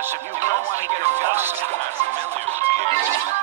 Yes, if you don't want to get a ghost not familiar with the area.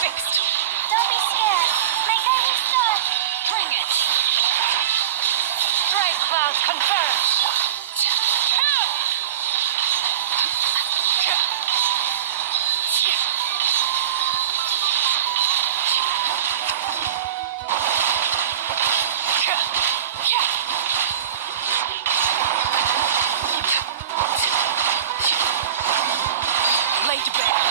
fixed. Don't be scared. My guiding star. Bring it. Strike cloud confirmed. Laid bare.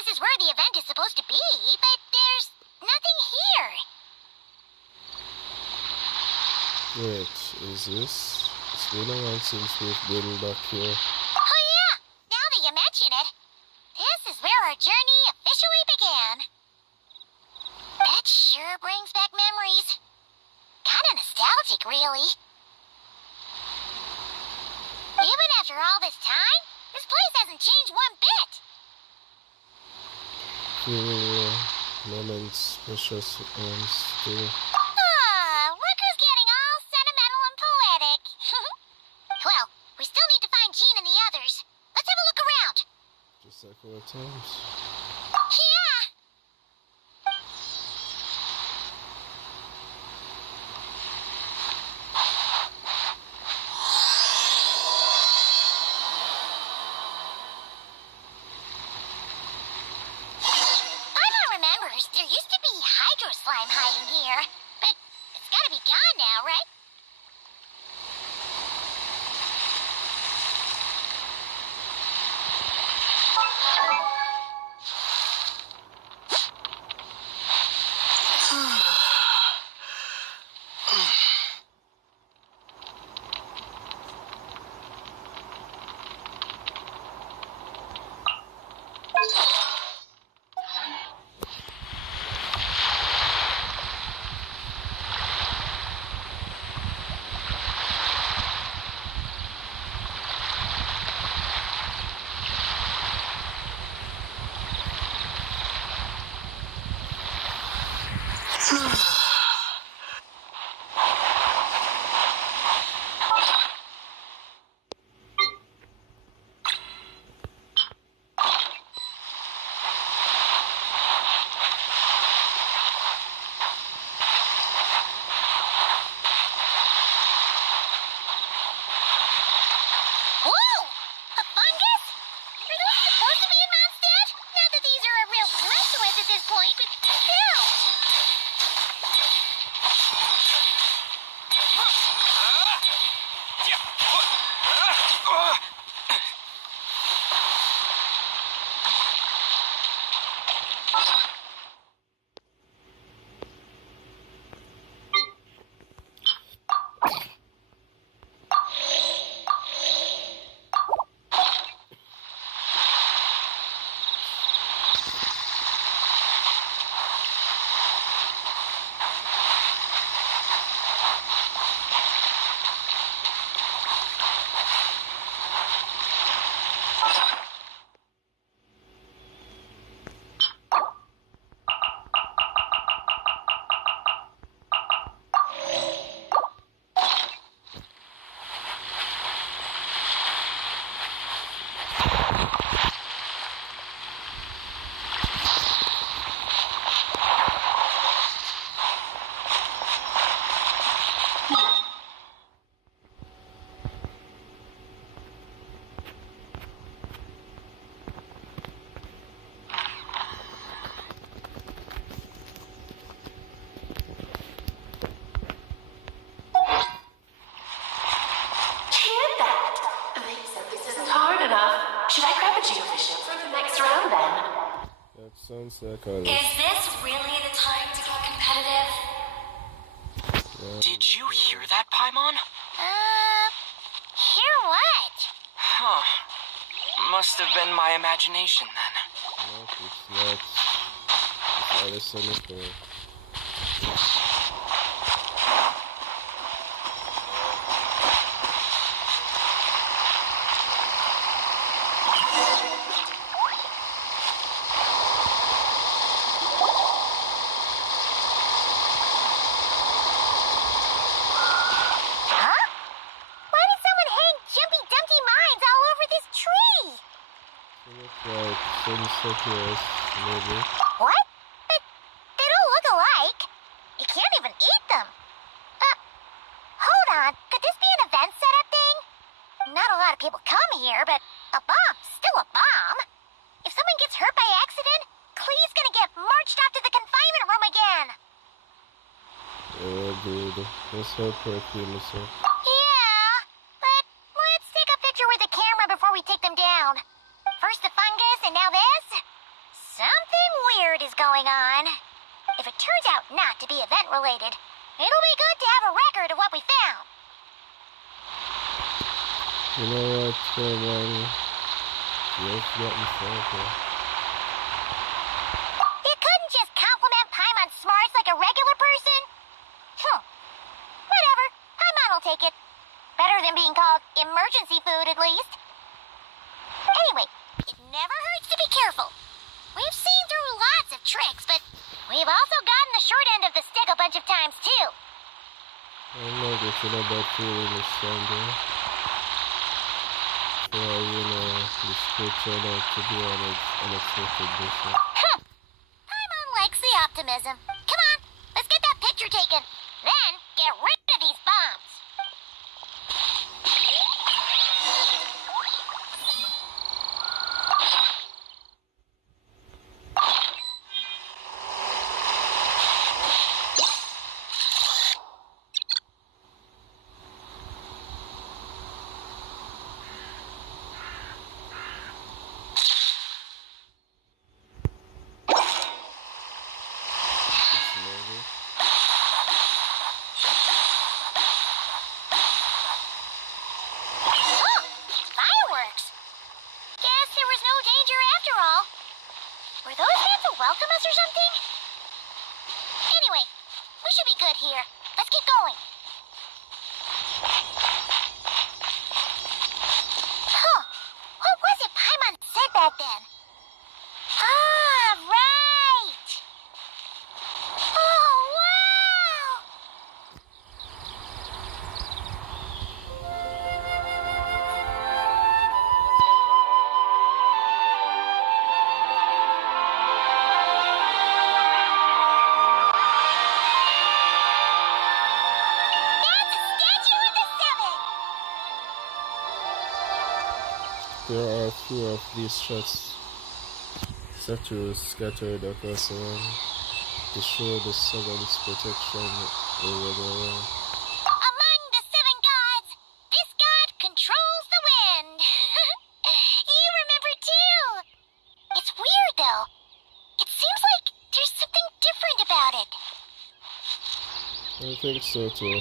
this is where the event is supposed to be, but there's nothing here. Wait, is this? It's been a while since we've been back here. Oh yeah, now that you mention it, this is where our journey officially began. That sure brings back memories. Kinda nostalgic, really. Even after all this time, this place hasn't changed one bit. Few moments, precious ones, too. Look who's getting all sentimental and poetic. Well, we still need to find Jean and the others. Let's have a look around. Just like our times. Yeah. Paimon remembers there used to be hydro slime hiding here, but it's gotta be gone now, right? Whoa! A fungus? Are those supposed to be in Mondstadt? Not that these are a real threat to us at this point, but still! Should I grab a geovision for the next round then? That sounds like a... Is this really the time to get competitive? Did you hear that, Paimon? Hear what? Huh. Must have been my imagination then. No, it's not. It's anything. Huh? Why did someone hang Jumpy Dumpty mines all over this tree? It looks like sunset, maybe. What? But they don't look alike. You can't even eat them. Hold on. Could this be an event setup thing? Not a lot of people come here, but a bomb's still a bomb. If someone gets hurt by accident, Clee's gonna get marched off to the confinement room again. Oh, dude. That's so pretty, listen. Yeah, but let's take a picture with the camera before we take them down. First the fungus, and now this? Something weird is going on. If it turns out not to be event-related, it'll be good to have a record of what we found. You know what, Caroline? You've gotten further. You couldn't just compliment Paimon's smarts like a regular person? Whatever. Paimon will take it. Better than being called emergency food, at least. Anyway, it never hurts to be careful. We've seen through lots of tricks, but we've also gotten the short end of the stick a bunch of times, too. I'm not getting about feeling this Sunday. Yeah, you know, this could turn out to be an unexpected mission. Paimon likes the optimism. Come on, let's get that picture taken. Then, get rid of these bombs. It's lovely. Oh, fireworks. Guess there was no danger after all. Were those meant to welcome us or something? Anyway, we should be good here. Let's keep going. Huh. What was it Paimon said back then? Ah, right. Oh, wow. That's a statue of the Seven. There are a few of these statues scattered across the land to show the Seven's protection over the land. Among the seven gods, this god controls the wind. You remember too. It's weird though. It seems like there's something different about it. I think so too,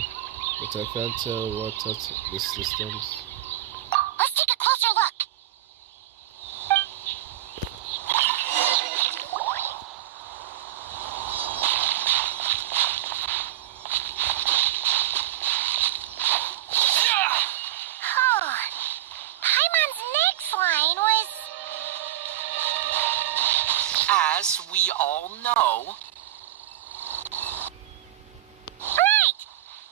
but I can't tell what at this distance. Let's take a closer look. Oh, Paimon's next line was... As we all know, Right!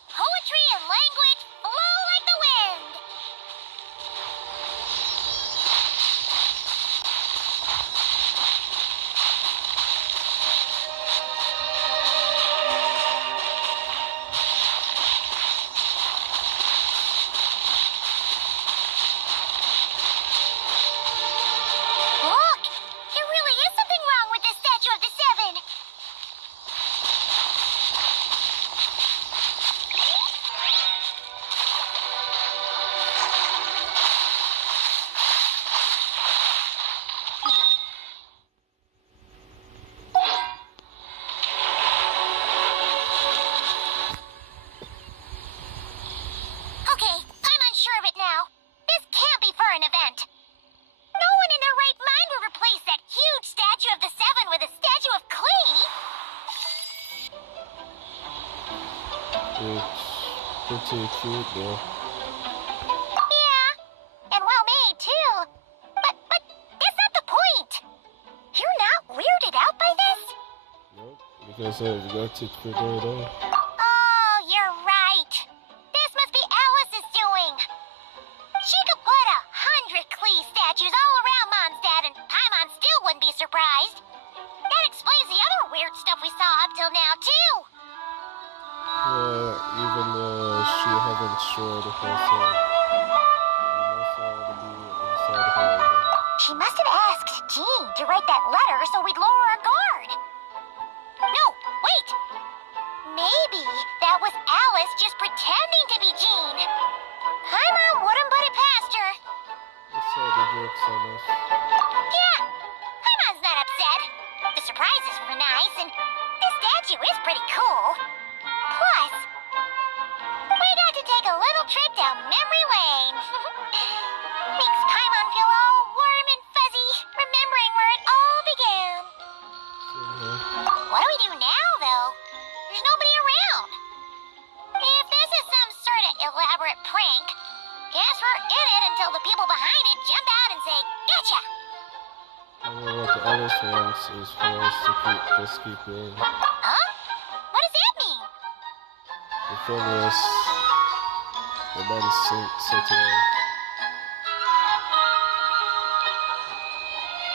Poetry and language flow like the wind. Look! There really is something wrong with this statue of the Seven. Okay, I'm unsure of it now. This can't be for an event. No one in their right mind would replace that huge statue of the Seven with a statue of Klee. It's pretty cute though. Yeah, and well made too. But that's not the point. You're not weirded out by this? Nope, because I've got it figured out. Oh, you're right. This must be Alice's doing. She could put 100 Klee statues all around Mondstadt and Paimon still wouldn't be surprised. That explains the other weird stuff we saw up till now, too. Yeah, even though she haven't showed herself. We must already be inside her again. She must have asked Jean to write that letter so we'd lower our guard. No, wait. Maybe that was Alice just pretending to be Jean. Paimon wouldn't put it past her. Let's say the joke's on us. Yeah, Paimon's not upset. surprises were nice, and this statue is pretty cool. Plus, we got to take a little trip down memory lane. Makes Paimon feel all warm and fuzzy, remembering where it all began. What do we do now, though? There's nobody around. If this is some sort of elaborate prank, guess we're in it until the people behind it jump out and say, "Gotcha!" What the Alice wants is for us to keep in. Huh? What does that mean? The Phineas, the body city,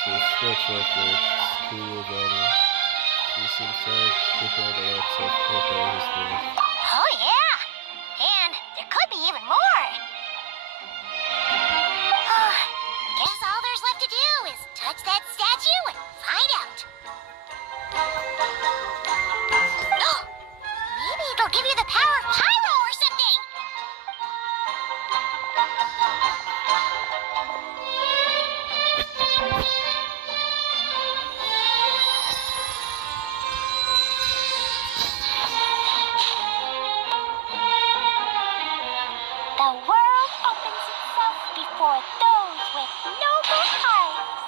to switch records, cool body. She seems to have prepared a lot to prepare his finish. Oh, yeah. And there could be even more. Guess all there's left to do is touch that statue and find out. Maybe it'll give you the power of pyro or something. The world opens itself before those with noble hearts.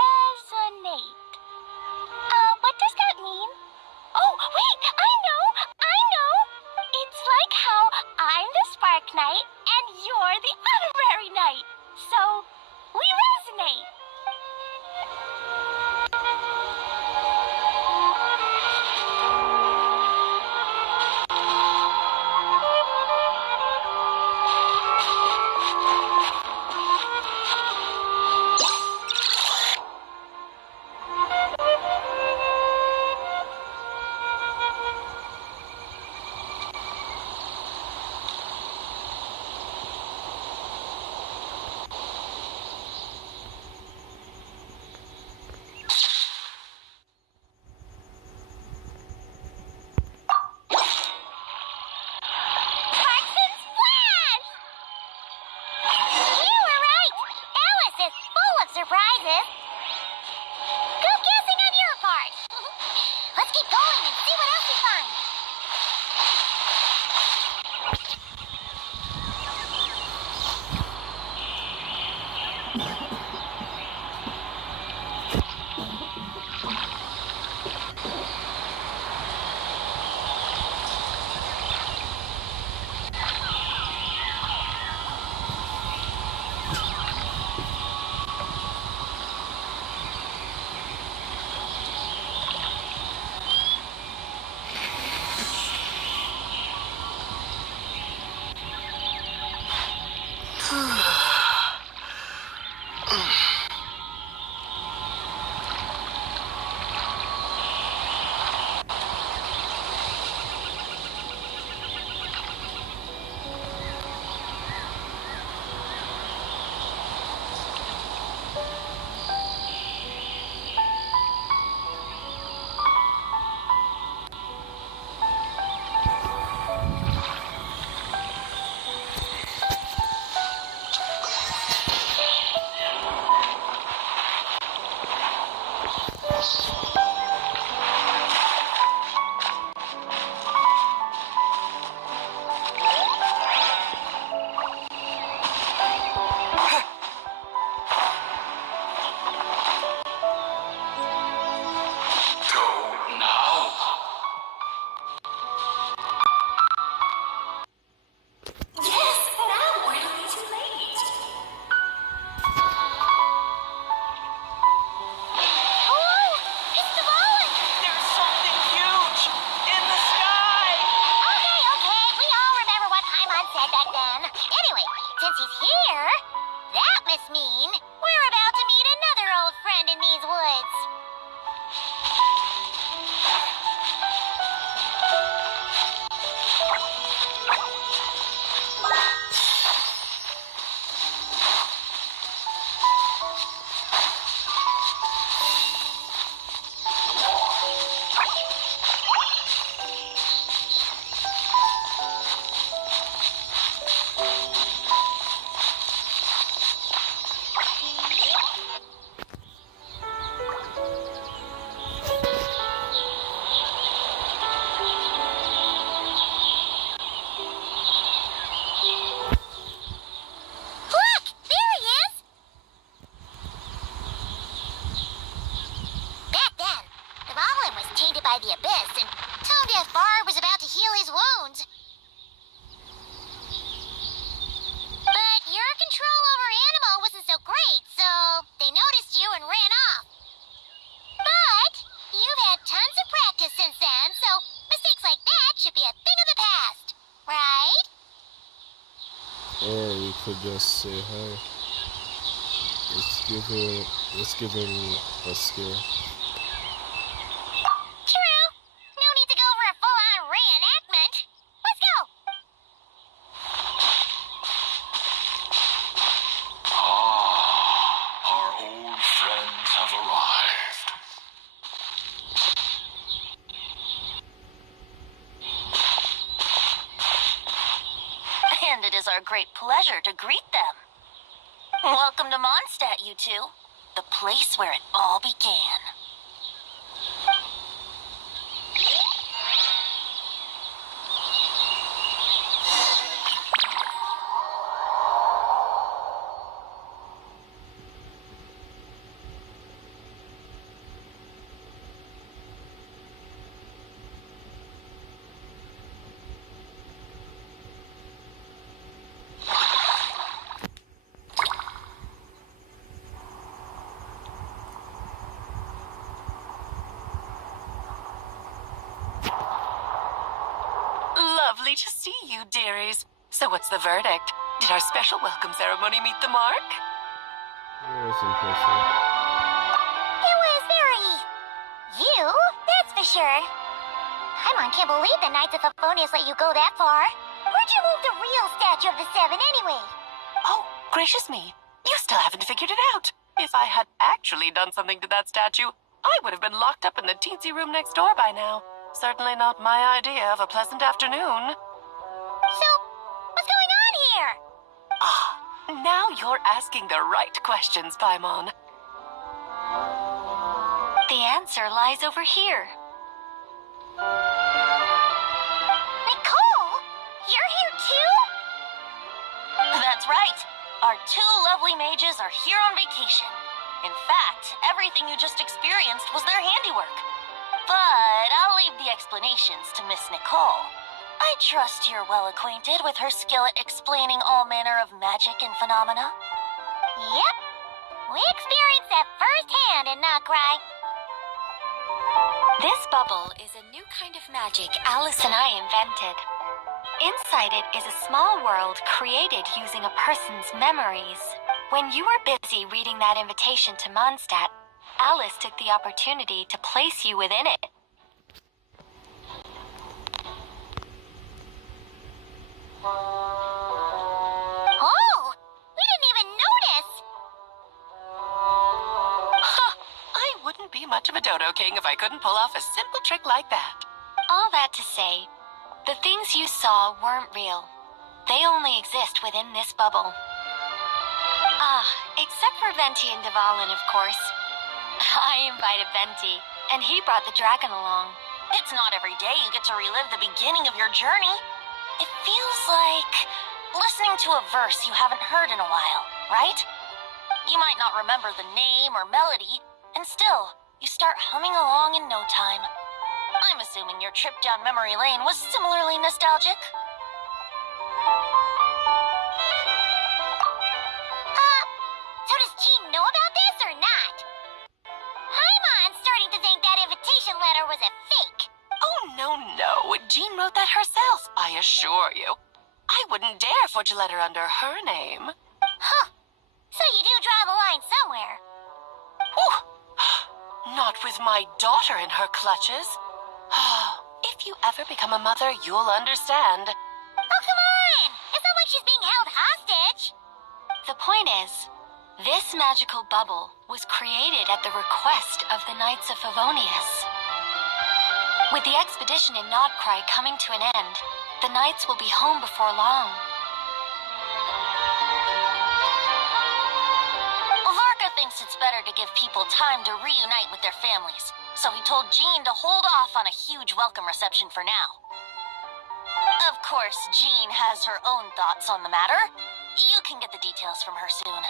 Resonate. What does that mean? Oh, wait, I know! It's like how I'm the Spark Knight and you're the Honorary Knight. So, we resonate. Sparkson's Flash! You were right! Alice is full of surprises. Good guessing on your part. Let's keep going and see what else we find. by the abyss, and Tone Deaf Bard was about to heal his wounds. But your control over Animo wasn't so great, so they noticed you and ran off. But you've had tons of practice since then, so mistakes like that should be a thing of the past, right? Or we could just say hi. Let's give him a scare. True. No need to go over a full-on reenactment. Let's go. Our old friends have arrived. And it is our great pleasure to greet them. Welcome to Mondstadt, you two. The place where it all began. Lovely to see you, dearies. So what's the verdict? Did our special welcome ceremony meet the mark? It was impressive. It was very... you, that's for sure. Paimon can't believe the Knights of Favonius let you go that far. Where'd you move the real statue of the Seven anyway? Oh, gracious me. You still haven't figured it out. If I had actually done something to that statue, I would have been locked up in the teensy room next door by now. Certainly not my idea of a pleasant afternoon. So, what's going on here? Ah, now you're asking the right questions, Paimon. The answer lies over here. Nicole, you're here too? That's right. Our two lovely mages are here on vacation. In fact, everything you just experienced was their handiwork. But I'll leave the explanations to Miss Nicole. I trust you're well acquainted with her skill at explaining all manner of magic and phenomena. Yep. We experienced that firsthand in Nocry. This bubble is a new kind of magic Alice and I invented. Inside it is a small world created using a person's memories. When you were busy reading that invitation to Mondstadt, Alice took the opportunity to place you within it. Oh, we didn't even notice. Huh, I wouldn't be much of a dodo king if I couldn't pull off a simple trick like that. All that to say, the things you saw weren't real. They only exist within this bubble. Ah, except for Venti and Dvalin, of course. I invited Venti, and he brought the dragon along. It's not every day you get to relive the beginning of your journey. It feels like listening to a verse you haven't heard in a while, right? You might not remember the name or melody, and still, you start humming along in no time. I'm assuming your trip down memory lane was similarly nostalgic. So does Jean know about this or not? Paimon's starting to think that invitation letter was a fake. Oh, no. Jean wrote that herself, I assure you. I wouldn't dare forge a letter under her name. Huh. So you do draw the line somewhere. Whew. Not with my daughter in her clutches. If you ever become a mother, you'll understand. Oh, come on! It's not like she's being held hostage. The point is, this magical bubble was created at the request of the Knights of Favonius. With the expedition in Nodcry coming to an end, the Knights will be home before long. Varka thinks it's better to give people time to reunite with their families, so he told Jean to hold off on a huge welcome reception for now. Of course, Jean has her own thoughts on the matter. You can get the details from her soon.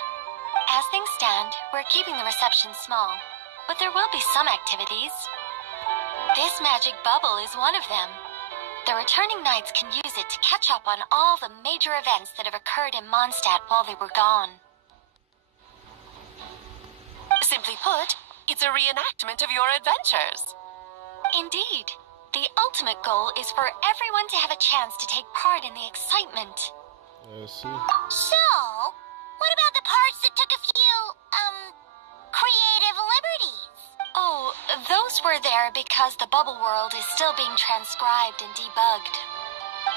As things stand, we're keeping the reception small, but there will be some activities. This magic bubble is one of them. The returning knights can use it to catch up on all the major events that have occurred in Mondstadt while they were gone. Simply put, it's a reenactment of your adventures. Indeed. The ultimate goal is for everyone to have a chance to take part in the excitement. I see. So, what about the parts that took a few, creative liberties? Oh, those were there because the bubble world is still being transcribed and debugged.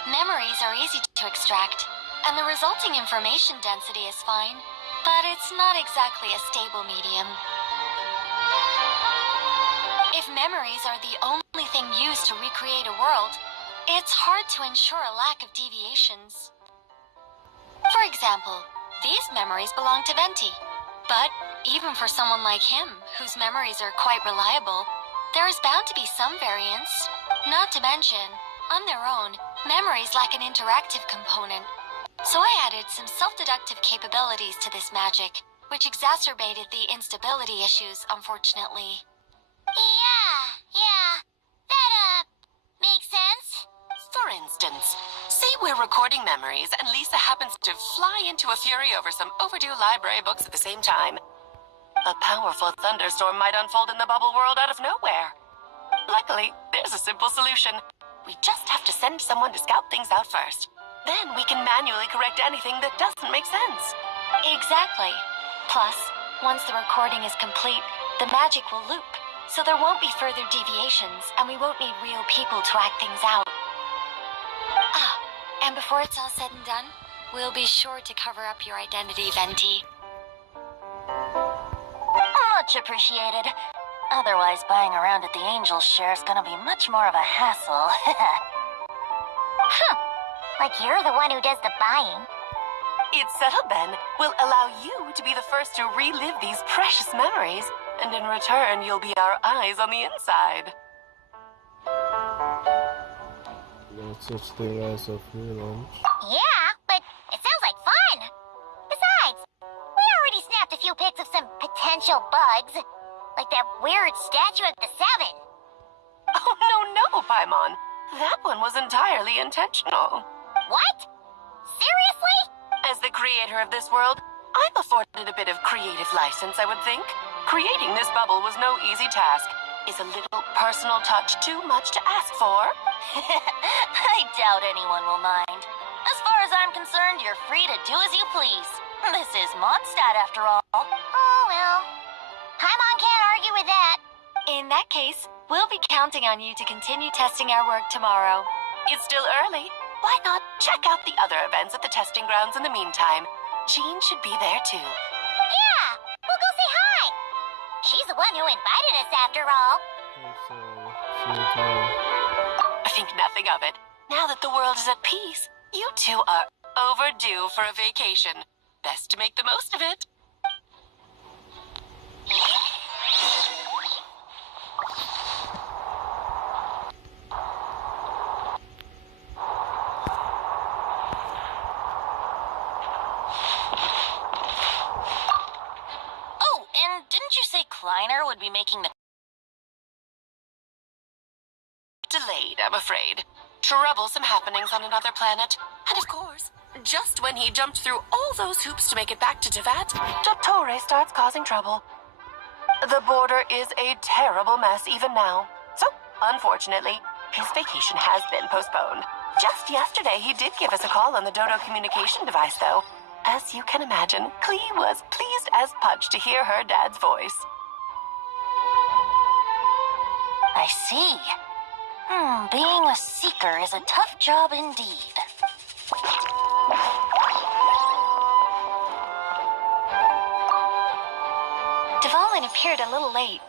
Memories are easy to extract, and the resulting information density is fine, but it's not exactly a stable medium. If memories are the only thing used to recreate a world, it's hard to ensure a lack of deviations. For example, these memories belong to Venti. But even for someone like him, whose memories are quite reliable, there is bound to be some variance. Not to mention, on their own, memories lack an interactive component. So I added some self-deductive capabilities to this magic, which exacerbated the instability issues, unfortunately. Yeah. That, makes sense. For instance, say we're recording memories and Lisa happens to fly into a fury over some overdue library books at the same time. A powerful thunderstorm might unfold in the bubble world out of nowhere. Luckily, there's a simple solution. We just have to send someone to scout things out first. Then we can manually correct anything that doesn't make sense. Exactly. Plus, once the recording is complete, the magic will loop. So there won't be further deviations, and we won't need real people to act things out. And before it's all said and done, we'll be sure to cover up your identity, Venti. Much appreciated. Otherwise, buying around at the Angel's share is gonna be much more of a hassle. Huh. Like you're the one who does the buying. It's settled then. We'll allow you to be the first to relive these precious memories, and in return, you'll be our eyes on the inside. No such thing as a free lunch. Yeah, but it sounds like fun. Besides, we already snapped a few pics of some potential bugs. Like that weird statue of the Seven. Oh, no, Paimon. That one was entirely intentional. What? Seriously? As the creator of this world, I'm afforded a bit of creative license, I would think. Creating this bubble was no easy task. Is a little personal touch too much to ask for? I doubt anyone will mind. As far as I'm concerned, you're free to do as you please. This is Mondstadt, after all. Oh, well. Paimon can't argue with that. In that case, we'll be counting on you to continue testing our work tomorrow. It's still early. Why not check out the other events at the testing grounds in the meantime? Jean should be there too. Yeah, we'll go say hi. She's the one who invited us, after all. So, see you tomorrow. Think nothing of it. Now that the world is at peace, you two are overdue for a vacation. Best to make the most of it. Oh, and didn't you say Kleiner would be making the... Delayed, I'm afraid. Troublesome happenings on another planet. And of course, just when he jumped through all those hoops to make it back to Tevat, Dottore starts causing trouble. The border is a terrible mess even now. So, unfortunately, his vacation has been postponed. Just yesterday, he did give us a call on the Dodo communication device, though. As you can imagine, Klee was pleased as punch to hear her dad's voice. I see. Being a seeker is a tough job indeed. Dvalin appeared a little late,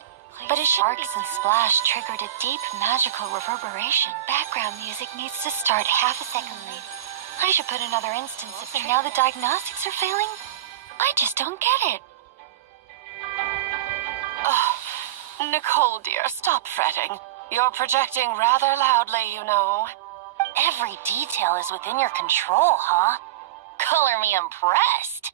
but his sharks and splash triggered a deep magical reverberation. Background music needs to start half a second late. I should put another instance of it now the diagnostics are failing. I just don't get it. Nicole, dear, stop fretting. You're projecting rather loudly, you know. Every detail is within your control, huh? Color me impressed.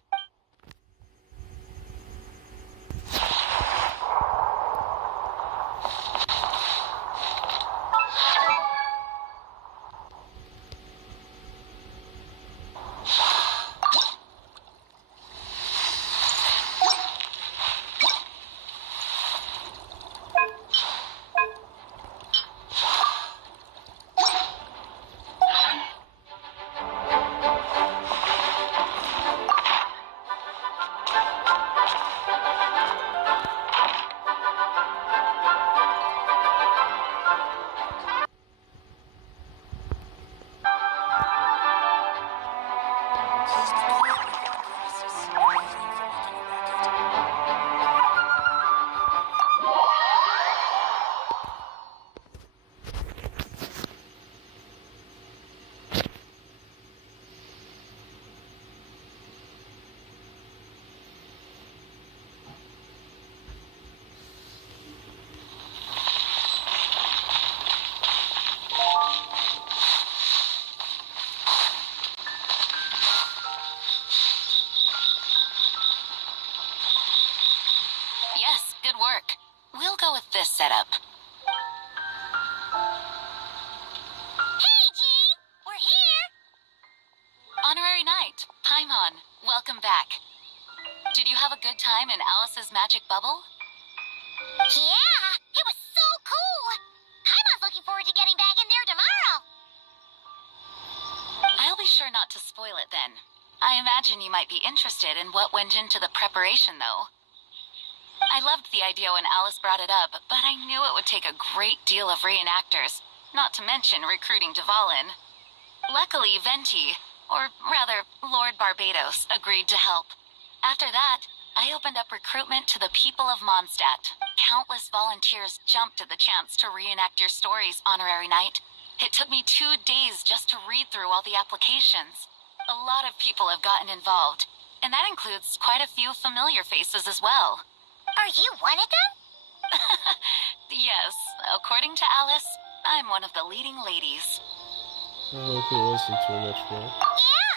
back. Did you have a good time in Alice's magic bubble? Yeah, it was so cool. Paimon's looking forward to getting back in there tomorrow. I'll be sure not to spoil it then. I imagine you might be interested in what went into the preparation, though. I loved the idea when Alice brought it up, but I knew it would take a great deal of reenactors, not to mention recruiting Dvalin. Luckily, Venti, or rather, Lord Barbados, agreed to help. After that, I opened up recruitment to the people of Mondstadt. Countless volunteers jumped at the chance to reenact your stories, Honorary Knight. It took me 2 days just to read through all the applications. A lot of people have gotten involved, and that includes quite a few familiar faces as well. Are you one of them? Yes, according to Alice, I'm one of the leading ladies. I hope it wasn't too much fun. Yeah.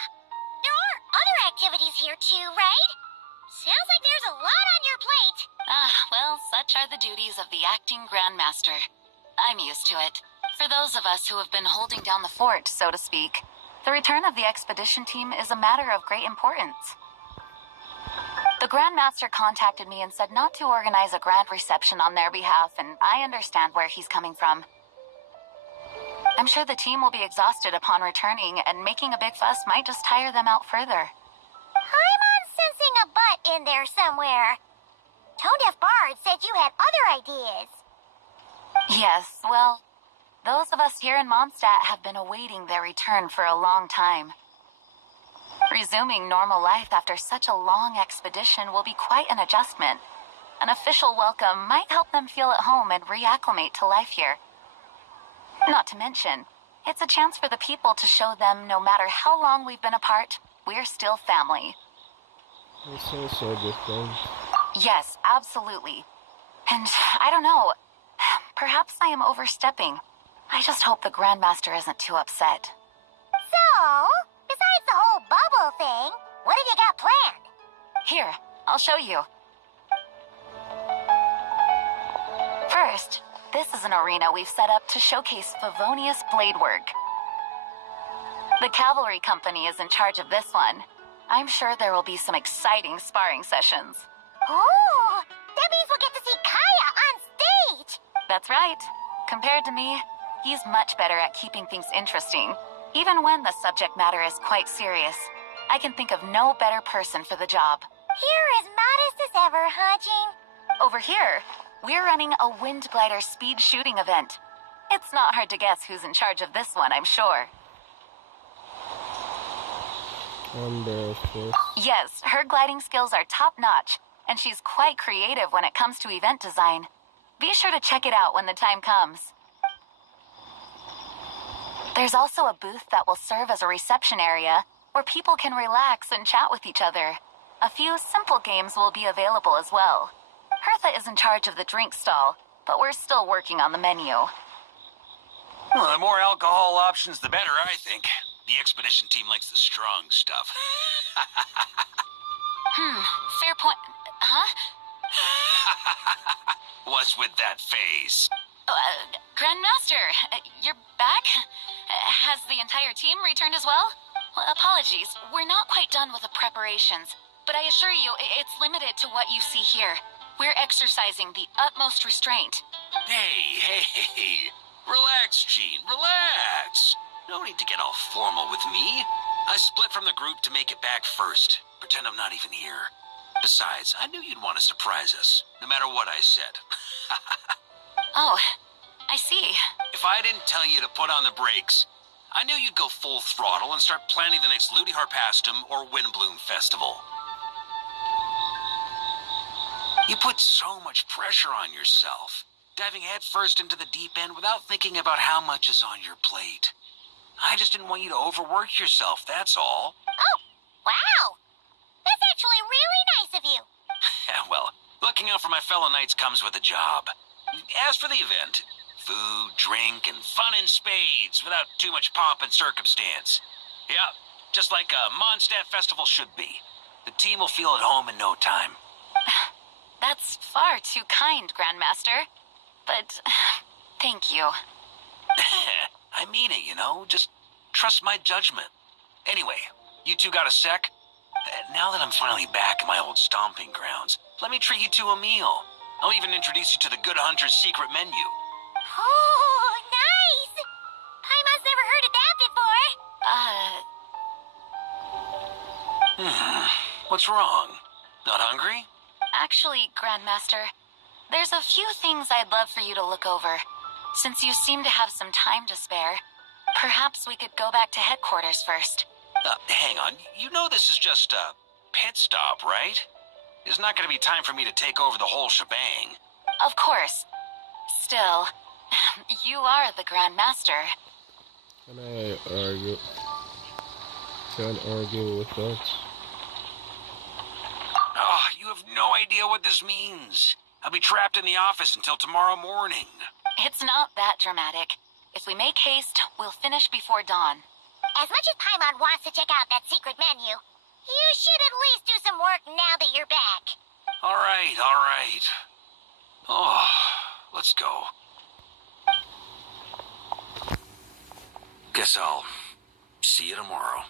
There are other activities here too, right? Sounds like there's a lot on your plate. Well, such are the duties of the acting Grandmaster. I'm used to it. For those of us who have been holding down the fort, so to speak, the return of the expedition team is a matter of great importance. The Grandmaster contacted me and said not to organize a grand reception on their behalf, and I understand where he's coming from. I'm sure the team will be exhausted upon returning, and making a big fuss might just tire them out further. Paimon's sensing a butt in there somewhere. Tone Deaf Bard said you had other ideas. Yes, well, those of us here in Mondstadt have been awaiting their return for a long time. Resuming normal life after such a long expedition will be quite an adjustment. An official welcome might help them feel at home and reacclimate to life here. Not to mention, it's a chance for the people to show them no matter how long we've been apart, we're still family. It's also a good thing. Yes, absolutely. And I don't know, perhaps I am overstepping. I just hope the Grandmaster isn't too upset. So, besides the whole bubble thing, what have you got planned? Here, I'll show you. First, this is an arena we've set up to showcase Favonius blade work. The cavalry company is in charge of this one. I'm sure there will be some exciting sparring sessions. Ooh, that means we'll get to see Kaya on stage. That's right. Compared to me, he's much better at keeping things interesting, even when the subject matter is quite serious. I can think of no better person for the job. You're as modest as ever, Hajing. Over here, we're running a wind glider speed shooting event. It's not hard to guess who's in charge of this one, I'm sure. Of course. Yes, her gliding skills are top-notch, and she's quite creative when it comes to event design. Be sure to check it out when the time comes. There's also a booth that will serve as a reception area where people can relax and chat with each other. A few simple games will be available as well. Hertha is in charge of the drink stall, but we're still working on the menu. Well, the more alcohol options, the better, I think. The expedition team likes the strong stuff. Fair point. Huh? What's with that face? Grandmaster, you're back? Has the entire team returned as well? Apologies, we're not quite done with the preparations, but I assure you, it's limited to what you see here. We're exercising the utmost restraint. Hey. Relax, Gene, relax. No need to get all formal with me. I split from the group to make it back first. Pretend I'm not even here. Besides, I knew you'd want to surprise us, no matter what I said. Oh, I see. If I didn't tell you to put on the brakes, I knew you'd go full throttle and start planning the next Ludi Harpastum or Windbloom Festival. You put so much pressure on yourself, diving headfirst into the deep end without thinking about how much is on your plate. I just didn't want you to overwork yourself, that's all. Oh, wow. That's actually really nice of you. Well, looking out for my fellow knights comes with a job. As for the event, food, drink, and fun in spades without too much pomp and circumstance. Yeah, just like a Mondstadt festival should be. The team will feel at home in no time. That's far too kind, Grandmaster. But, thank you. I mean it, you know? Just trust my judgment. Anyway, you two got a sec? Now that I'm finally back in my old stomping grounds, let me treat you to a meal. I'll even introduce you to the Good Hunter's secret menu. Oh, nice! Paimon's never heard of that before. What's wrong? Not hungry? Actually, Grandmaster, there's a few things I'd love for you to look over. Since you seem to have some time to spare, perhaps we could go back to headquarters first. Hang on. You know this is just a pit stop, right? There's not going to be time for me to take over the whole shebang. Of course. Still, you are the Grandmaster. Can I argue? Can't argue with that. Oh, you have no idea what this means. I'll be trapped in the office until tomorrow morning. It's not that dramatic. If we make haste, we'll finish before dawn. As much as Paimon wants to check out that secret menu, you should at least do some work now that you're back. All right, all right. Oh, let's go. Guess I'll see you tomorrow.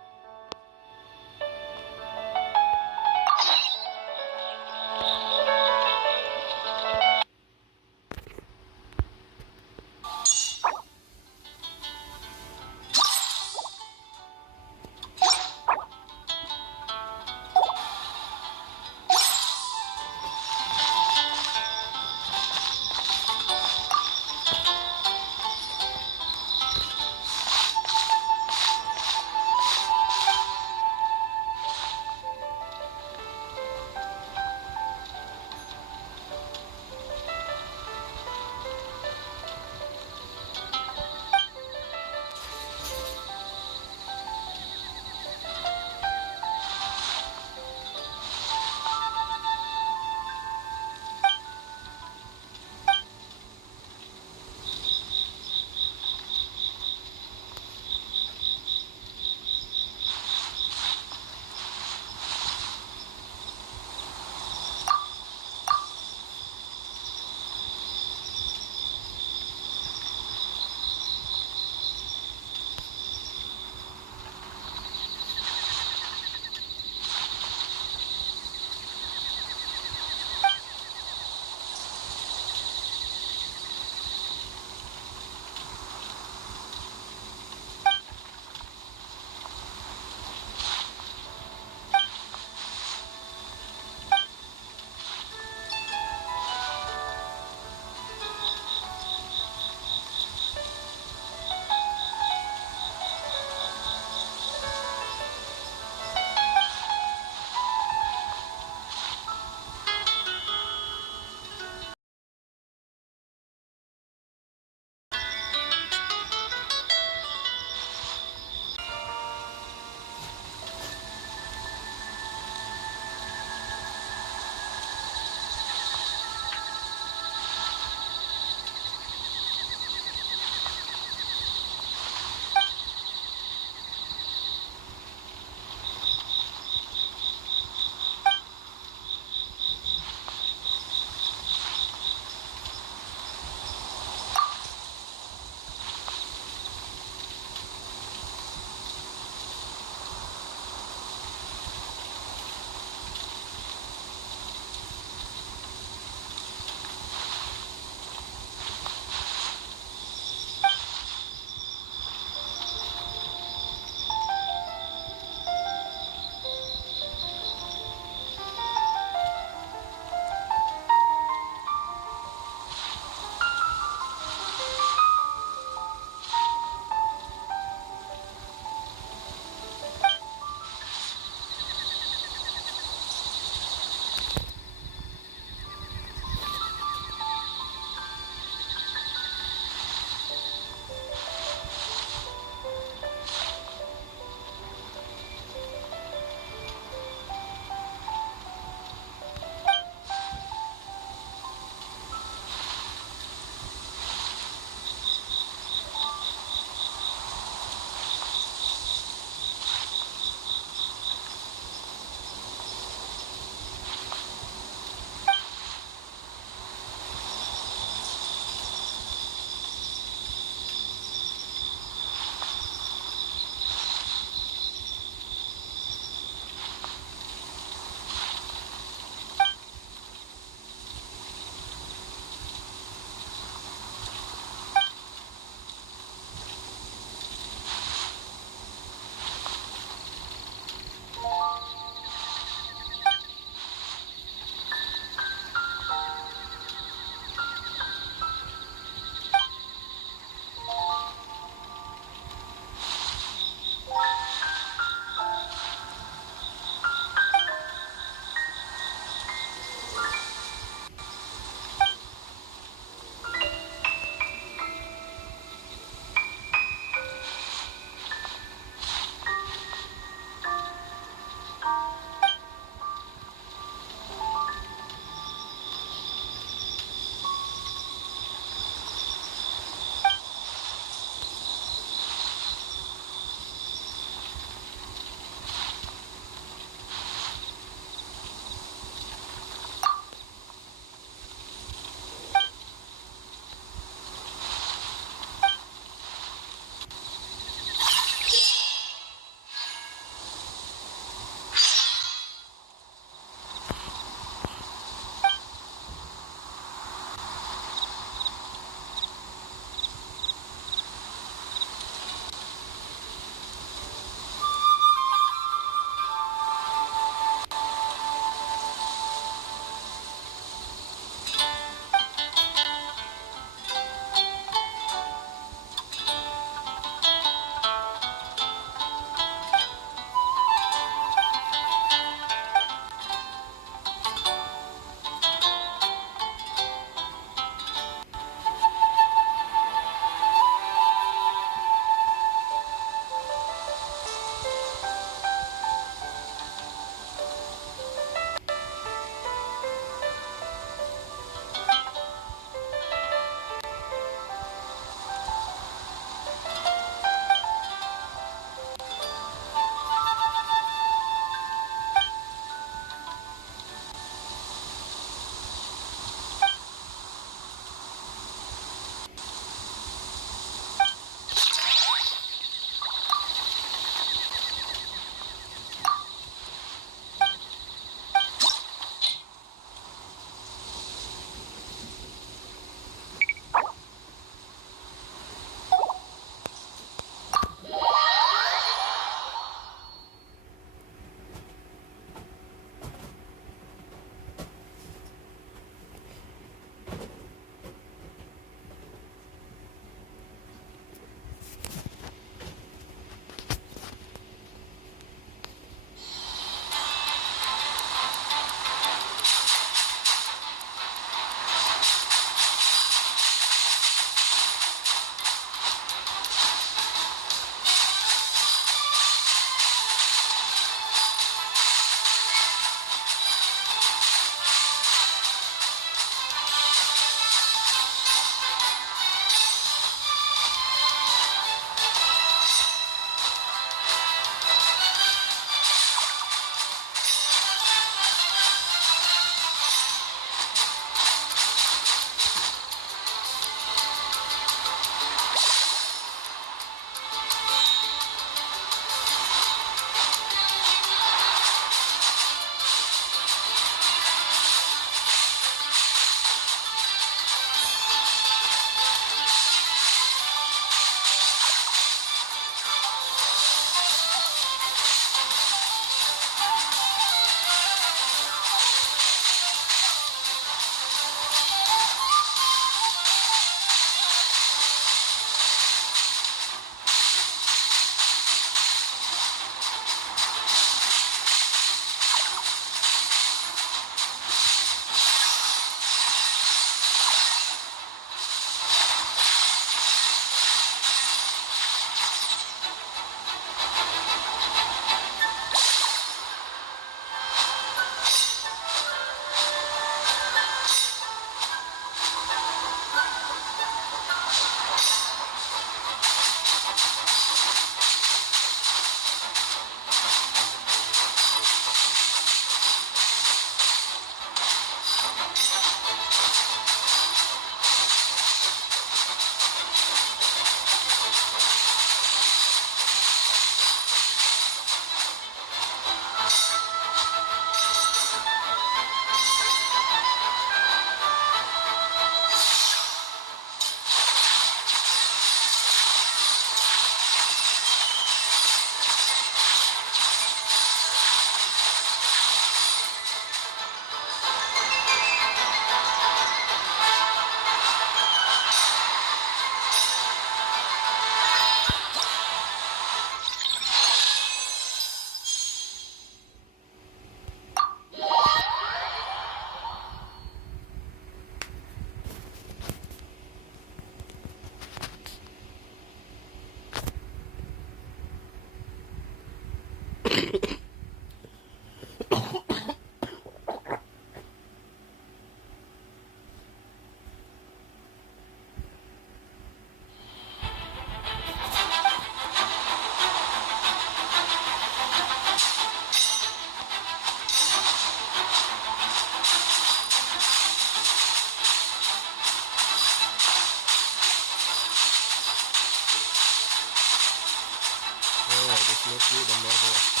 the murderer.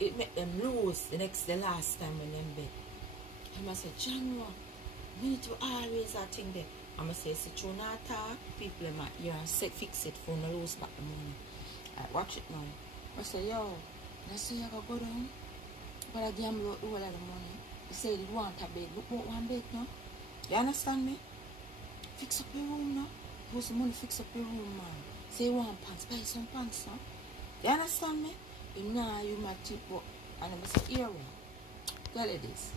It make them lose the last time when them bet. I must say, John, we need to always think there. I must say, si you not talk, people in my ear and fix it for no lose back the money. Alright, watch it now. I say, yo, let's say I go down, but I gamble out all of the money. He said he want a bed, look what one bed now. You understand me? Fix up your room now. Use the money, fix up your room, man. Say you want pants, buy some pants now. You understand me? You know you might tip up. And I say, here one. Tell you this.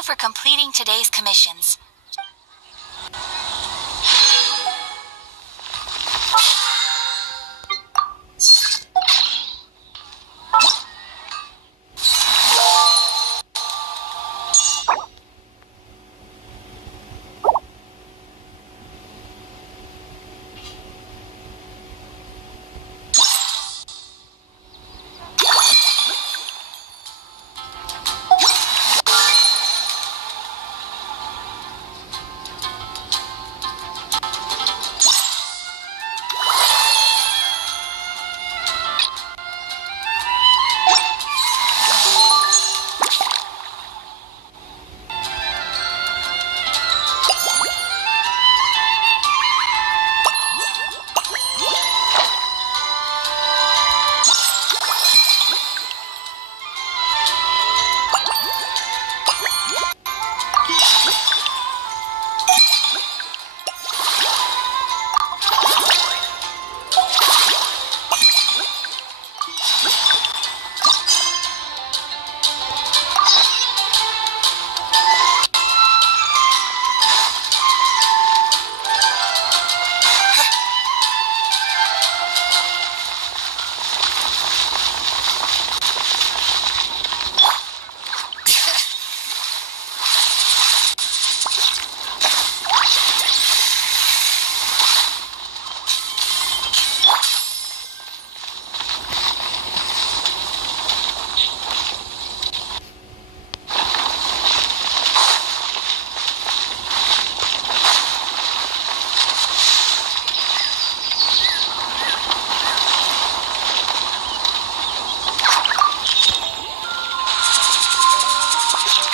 you for completing today's commissions.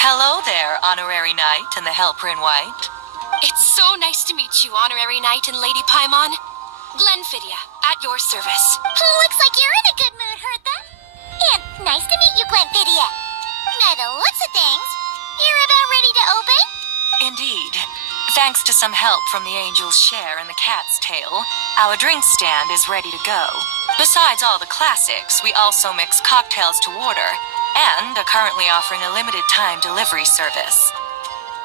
Hello there, Honorary Knight and the Helper in White. It's so nice to meet you, Honorary Knight and Lady Paimon. Glenfidia, at your service. Looks like you're in a good mood, Hertha. And nice to meet you, Glenfidia. By the looks of things, you're about ready to open? Indeed. Thanks to some help from the Angel's Share and the Cat's Tail, our drink stand is ready to go. Besides all the classics, we also mix cocktails to order, and are currently offering a limited time delivery service.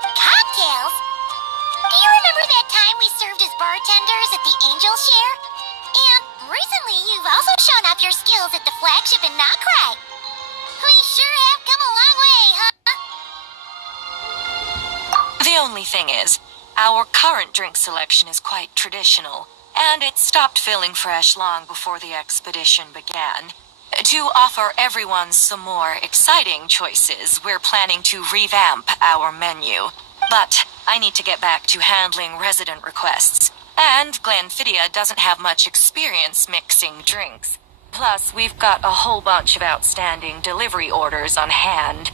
Cocktails? Do you remember that time we served as bartenders at the Angel Share? And recently you've also shown off your skills at the flagship in Nocrai. We sure have come a long way, huh? The only thing is, our current drink selection is quite traditional, and it stopped filling fresh long before the expedition began. To offer everyone some more exciting choices, we're planning to revamp our menu. But I need to get back to handling resident requests, and Glenfidia doesn't have much experience mixing drinks. Plus, we've got a whole bunch of outstanding delivery orders on hand.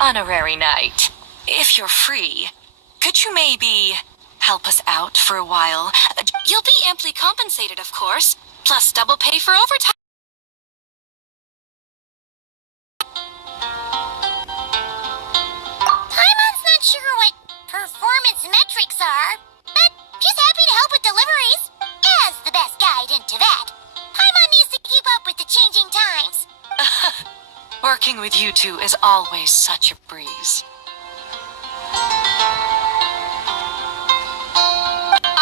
Honorary Knight, if you're free, could you maybe help us out for a while? You'll be amply compensated, of course, plus double pay for overtime. Paimon's not sure what performance metrics are, but she's happy to help with deliveries. As the best guide into that, Paimon needs to keep up with the changing times. Working with you two is always such a breeze.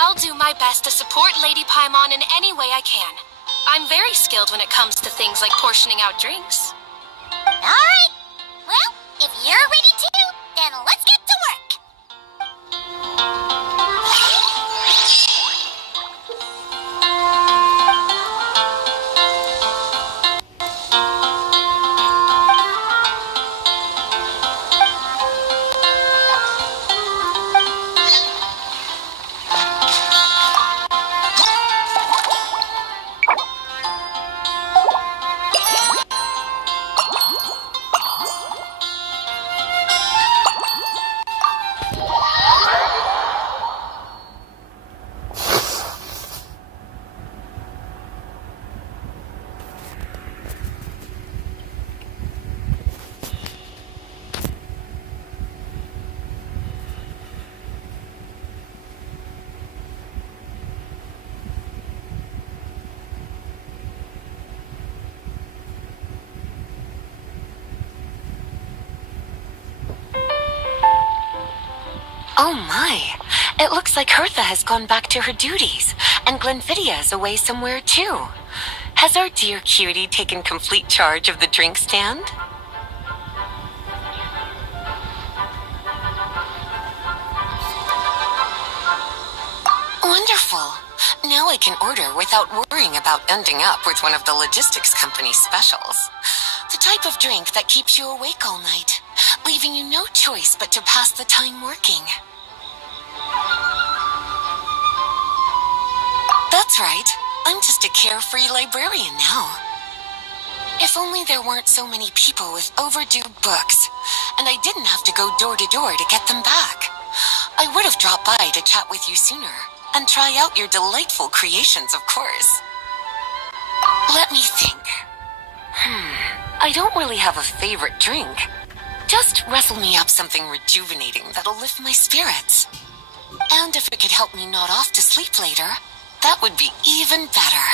I'll do my best to support Lady Paimon in any way I can. I'm very skilled when it comes to things like portioning out drinks. Alright, well, if you're ready to, then let's get to work. Oh my. It looks like Hertha has gone back to her duties, and Glenfidia is away somewhere too. Has our dear cutie taken complete charge of the drink stand? Wonderful. Now I can order without worrying about ending up with one of the logistics company's specials. The type of drink that keeps you awake all night, leaving you no choice but to pass the time working. That's right. I'm just a carefree librarian now. If only there weren't so many people with overdue books, and I didn't have to go door to door to get them back. I would have dropped by to chat with you sooner, and try out your delightful creations, of course. Let me think. I don't really have a favorite drink. Just wrestle me up something rejuvenating that'll lift my spirits. And if it could help me nod off to sleep later, that would be even better.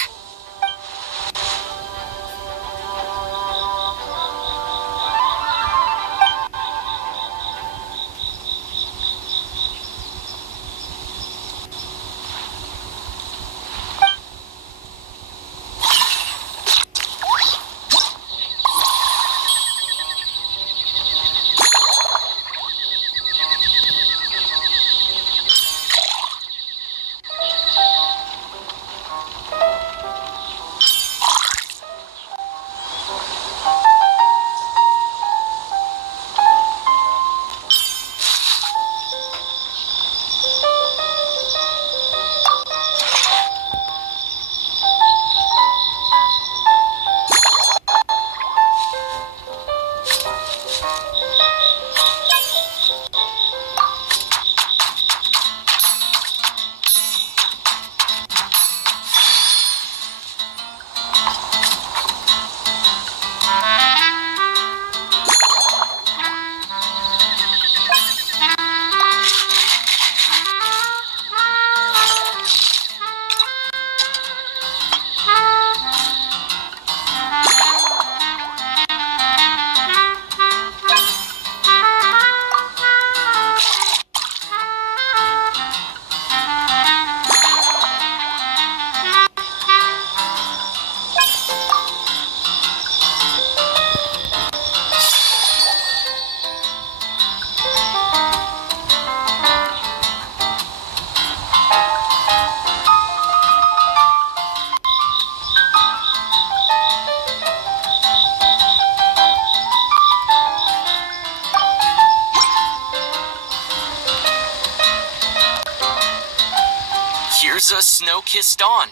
Here's a snow-kissed dawn.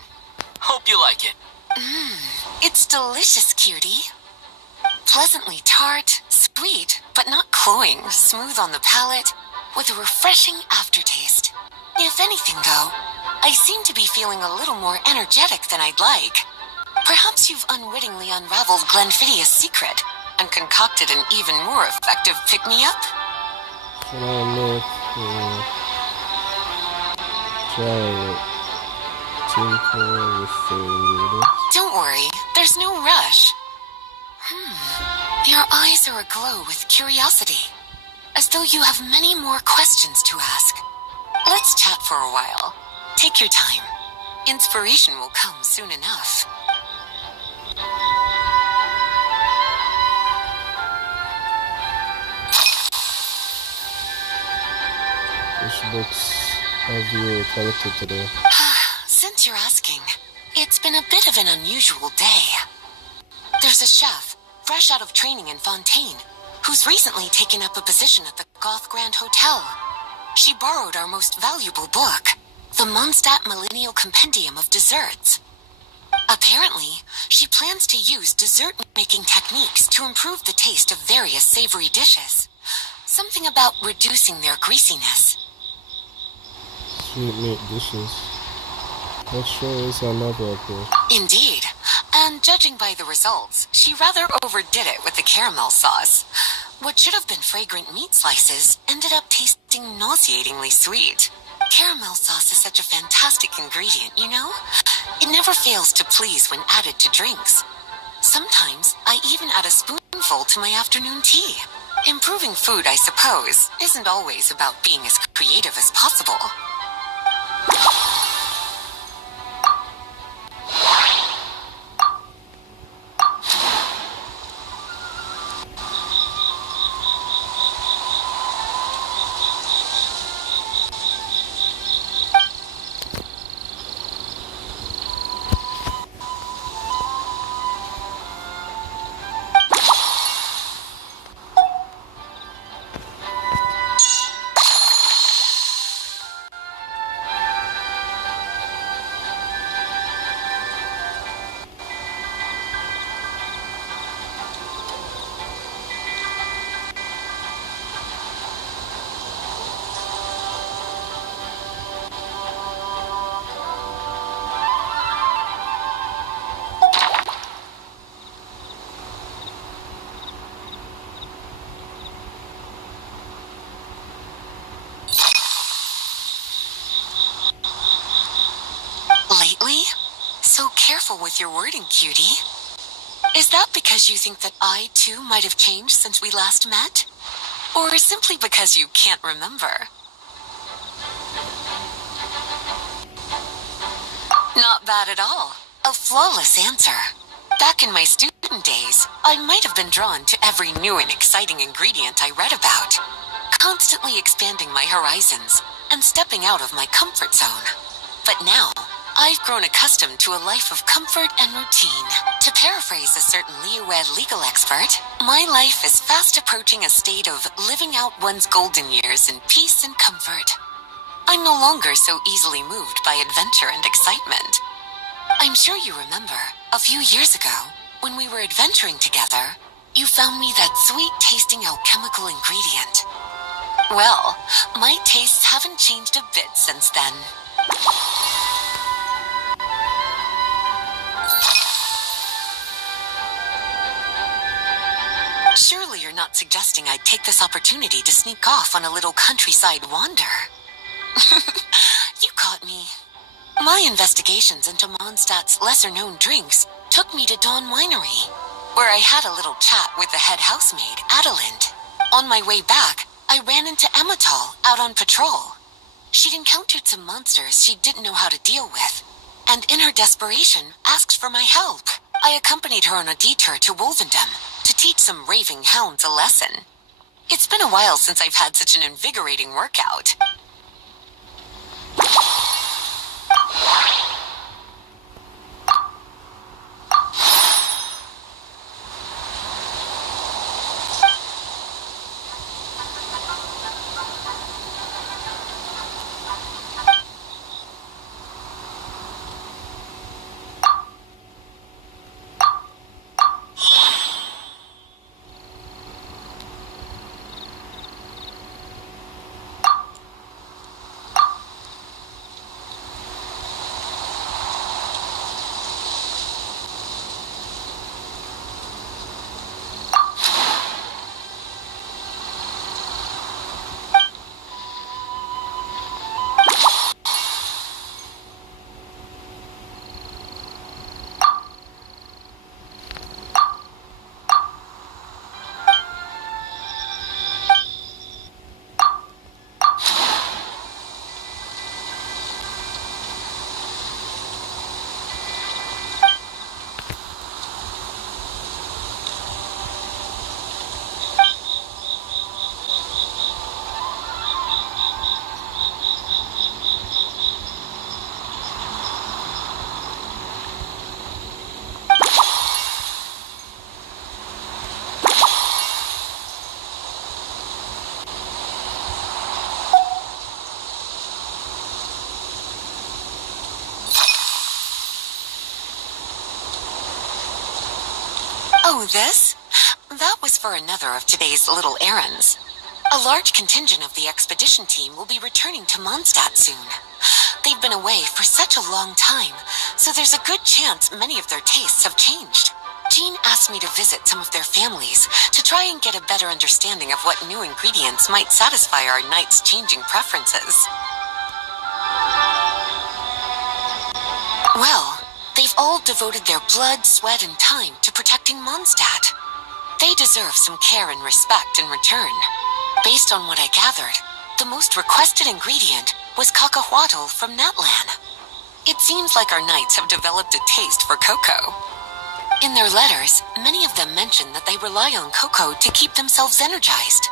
Hope you like it. It's delicious, cutie. Pleasantly tart, sweet, but not cloying, smooth on the palate, with a refreshing aftertaste. If anything, though, I seem to be feeling a little more energetic than I'd like. Perhaps you've unwittingly unraveled Glenfidia's secret and concocted an even more effective pick-me-up? Can I make giant tinkle with the ingredients? Don't worry, there's no rush. Your eyes are aglow with curiosity, as though you have many more questions to ask. Let's chat for a while. Take your time. Inspiration will come soon enough. Which books have you collected today? Since you're asking, it's been a bit of an unusual day. There's a chef, fresh out of training in Fontaine, who's recently taken up a position at the Goth Grand Hotel. She borrowed our most valuable book, the Mondstadt Millennial Compendium of Desserts. Apparently, she plans to use dessert-making techniques to improve the taste of various savory dishes. Something about reducing their greasiness. Sweet meat dishes. That sure is another approach. Indeed. And judging by the results, she rather overdid it with the caramel sauce. What should have been fragrant meat slices ended up tasting nauseatingly sweet. Caramel sauce is such a fantastic ingredient, you know? It never fails to please when added to drinks. Sometimes, I even add a spoonful to my afternoon tea. Improving food, I suppose, isn't always about being as creative as possible. Lately? So careful with your wording, cutie. Is that because you think that I, too, might have changed since we last met? Or simply because you can't remember? Not bad at all. A flawless answer. Back in my student days, I might have been drawn to every new and exciting ingredient I read about, constantly expanding my horizons and stepping out of my comfort zone. But now, I've grown accustomed to a life of comfort and routine. To paraphrase a certain Leo-Ed legal expert, my life is fast approaching a state of living out one's golden years in peace and comfort. I'm no longer so easily moved by adventure and excitement. I'm sure you remember, a few years ago, when we were adventuring together, you found me that sweet-tasting alchemical ingredient. Well, my tastes haven't changed a bit since then. Surely you're not suggesting I'd take this opportunity to sneak off on a little countryside wander. You caught me. My investigations into Mondstadt's lesser-known drinks took me to Dawn Winery, where I had a little chat with the head housemaid, Adelind. On my way back, I ran into Emmetal out on patrol. She'd encountered some monsters she didn't know how to deal with, and in her desperation, asked for my help. I accompanied her on a detour to Wolvendom to teach some raving hounds a lesson. It's been a while since I've had such an invigorating workout. Oh, this? That was for another of today's little errands. A large contingent of the expedition team will be returning to Mondstadt soon. They've been away for such a long time, so there's a good chance many of their tastes have changed. Jean asked me to visit some of their families to try and get a better understanding of what new ingredients might satisfy our knights' changing preferences. Well, they've all devoted their blood, sweat, and time to protecting Mondstadt. They deserve some care and respect in return. Based on what I gathered, the most requested ingredient was cacahuatl from Natlan. It seems like our knights have developed a taste for cocoa. In their letters, many of them mention that they rely on cocoa to keep themselves energized.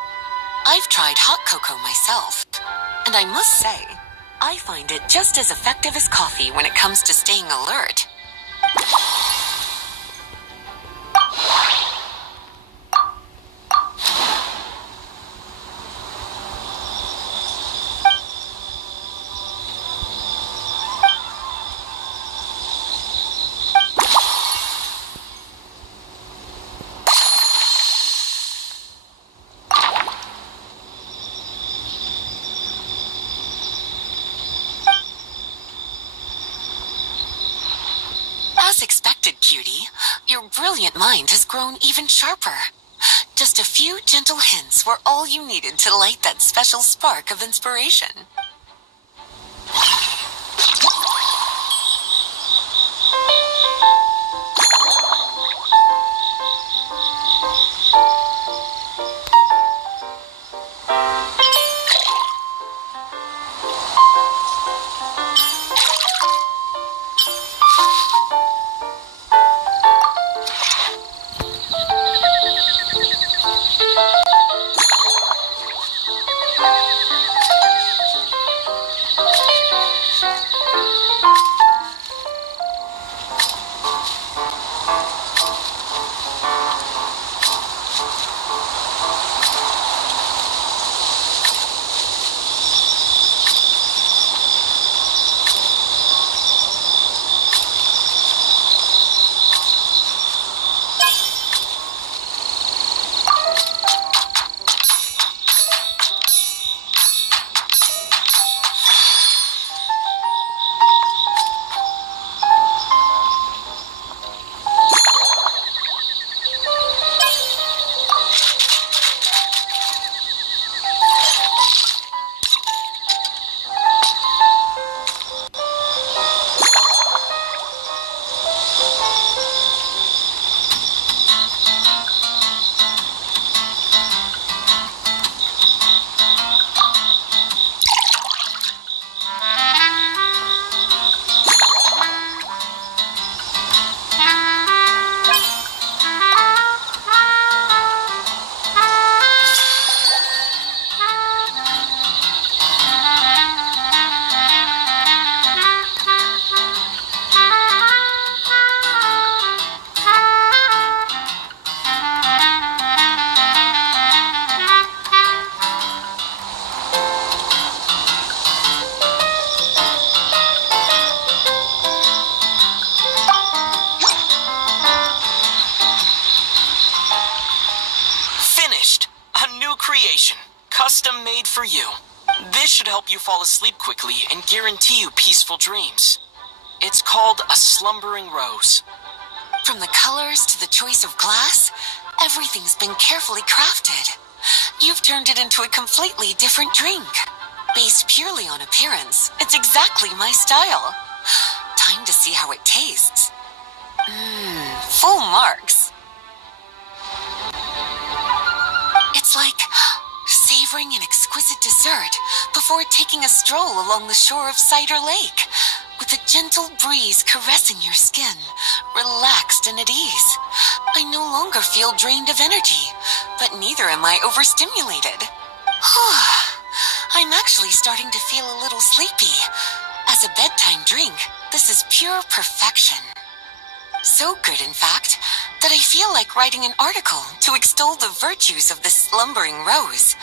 I've tried hot cocoa myself, and I must say, I find it just as effective as coffee when it comes to staying alert. As expected, cutie, your brilliant mind has grown even sharper. Just a few gentle hints were all you needed to light that special spark of inspiration. Custom made for you. This should help you fall asleep quickly and guarantee you peaceful dreams. It's called a slumbering rose. From the colors to the choice of glass, everything's been carefully crafted. You've turned it into a completely different drink. Based purely on appearance, it's exactly my style. Time to see how it tastes. Full marks. It's like savoring an exquisite dessert before taking a stroll along the shore of Cider Lake, with a gentle breeze caressing your skin, relaxed and at ease. I no longer feel drained of energy, but neither am I overstimulated. I'm actually starting to feel a little sleepy. As a bedtime drink, this is pure perfection. So good, in fact, that I feel like writing an article to extol the virtues of this slumbering rose.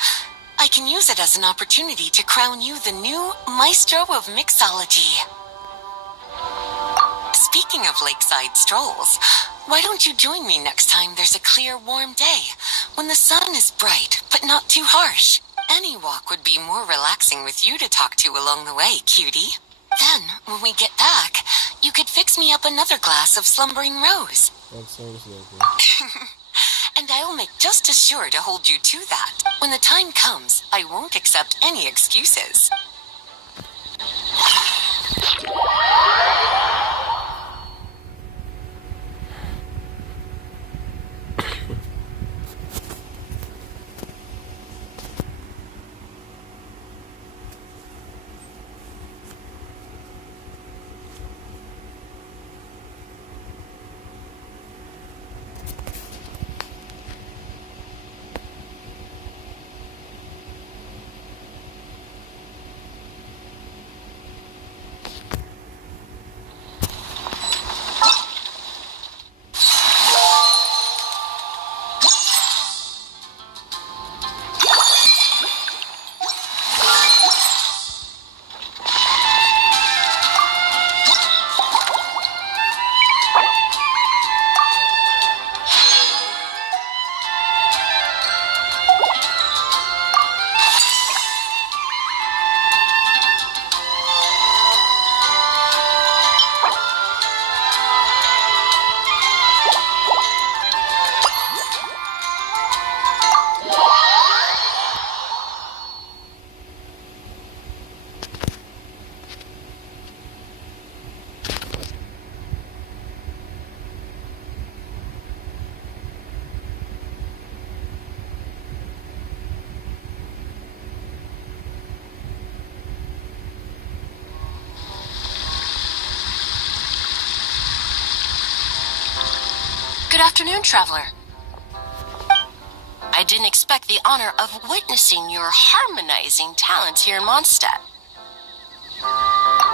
I can use it as an opportunity to crown you the new maestro of mixology. Speaking of lakeside strolls, why don't you join me next time there's a clear, warm day, when the sun is bright but not too harsh? Any walk would be more relaxing with you to talk to along the way, cutie. Then, when we get back, you could fix me up another glass of slumbering rose. That sounds lovely. And I'll make just as sure to hold you to that. When the time comes, I won't accept any excuses. Good afternoon, traveler. I didn't expect the honor of witnessing your harmonizing talents here in Mondstadt.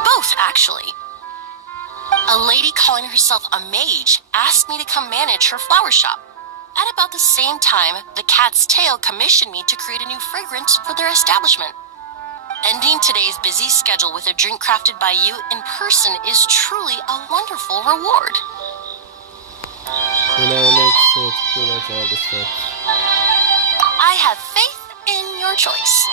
Both, actually. A lady calling herself a mage asked me to come manage her flower shop. At about the same time, the Cat's Tail commissioned me to create a new fragrance for their establishment. Ending today's busy schedule with a drink crafted by you in person is truly a wonderful reward. And I'll make sure to pull out all the stuff. I have faith in your choice.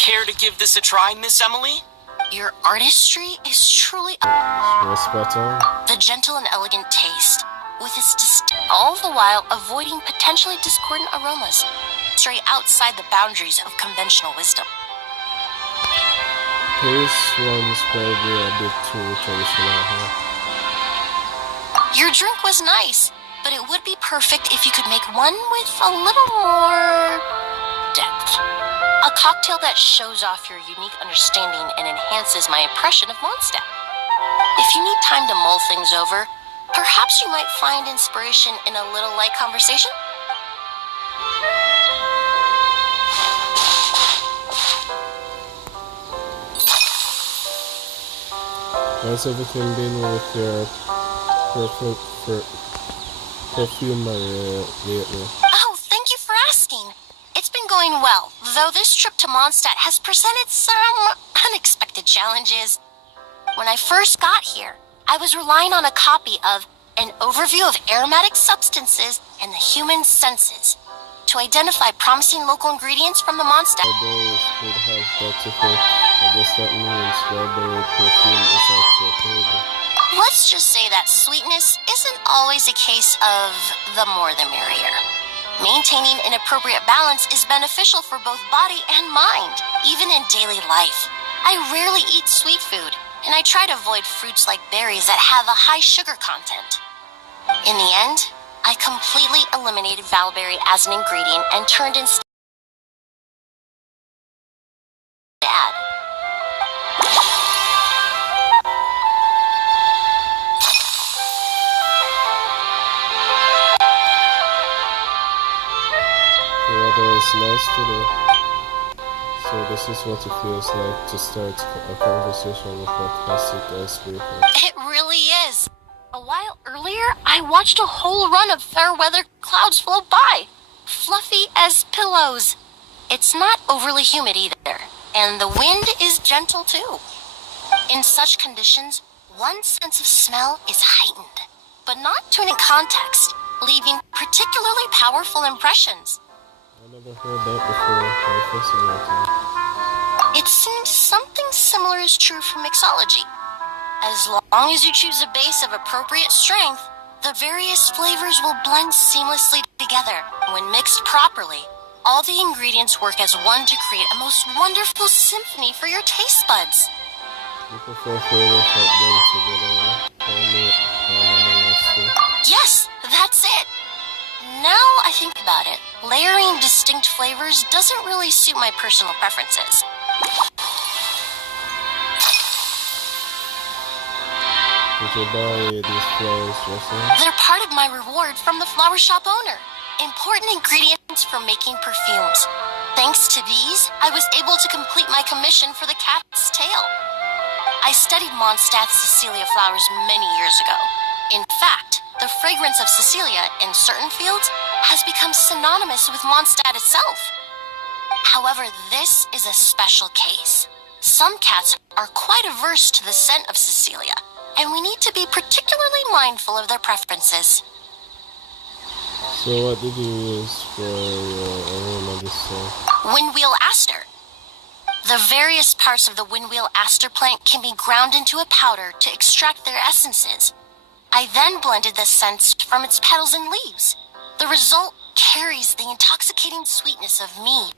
Care to give this a try, Miss Emily? Your artistry is truly Spot on. the gentle and elegant taste, with its all the while avoiding potentially discordant aromas, straight outside the boundaries of conventional wisdom. This one's probably a bit too traditional, huh? Your drink was nice, but it would be perfect if you could make one with a little more depth. A cocktail that shows off your unique understanding and enhances my impression of Mondstadt. If you need time to mull things over, perhaps you might find inspiration in a little light conversation? How's everything been with your perfumery lately? Oh, thank you for asking. It's been going well, though this trip to Mondstadt has presented some unexpected challenges. When I first got here, I was relying on a copy of An Overview of Aromatic Substances and the Human Senses to identify promising local ingredients from the Mondstadt. Strawberries would have that effect. I guess that means strawberry perfume is actually herbal. Let's just say that sweetness isn't always a case of the more the merrier. Maintaining an appropriate balance is beneficial for both body and mind, even in daily life. I rarely eat sweet food, and I try to avoid fruits like berries that have a high sugar content. In the end, I completely eliminated valberry as an ingredient and turned instead bad. The weather is nice today. So this is what it feels like to start a conversation with a classic icebreaker. It really is. A while earlier, I watched a whole run of fair weather clouds float by, fluffy as pillows. It's not overly humid either, and the wind is gentle too. In such conditions, one sense of smell is heightened, but not to any context, leaving particularly powerful impressions. I never heard that before. How fascinating. It seems something similar is true for mixology. As long as you choose a base of appropriate strength, the various flavors will blend seamlessly together. When mixed properly, all the ingredients work as one to create a most wonderful symphony for your taste buds. You prefer flavors that blend together? Yes, that's it. Now I think about it, layering distinct flavors doesn't really suit my personal preferences. Did you buy these flowers yourself? They're part of my reward from the flower shop owner. Important ingredients for making perfumes. Thanks to these, I was able to complete my commission for the cat's tail. I studied Mondstadt's Cecilia flowers many years ago. In fact, the fragrance of Cecilia in certain fields has become synonymous with Mondstadt itself. However, this is a special case. Some cats are quite averse to the scent of Cecilia, and we need to be particularly mindful of their preferences. So what did you use for your aroma this time? Windwheel aster. The various parts of the windwheel aster plant can be ground into a powder to extract their essences. I then blended the scents from its petals and leaves. The result carries the intoxicating sweetness of mead,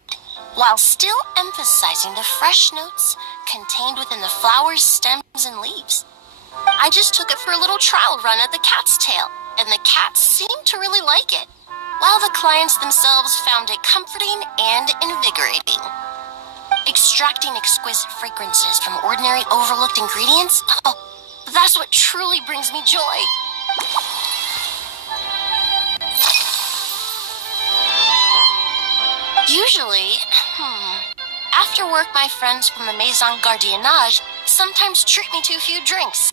while still emphasizing the fresh notes contained within the flowers, stems, and leaves. I just took it for a little trial run at the cat's tail, and the cats seemed to really like it, while the clients themselves found it comforting and invigorating. Extracting exquisite fragrances from ordinary overlooked ingredients? Oh, that's what truly brings me joy. Usually, after work, my friends from the Maison Gardiennage sometimes treat me to a few drinks.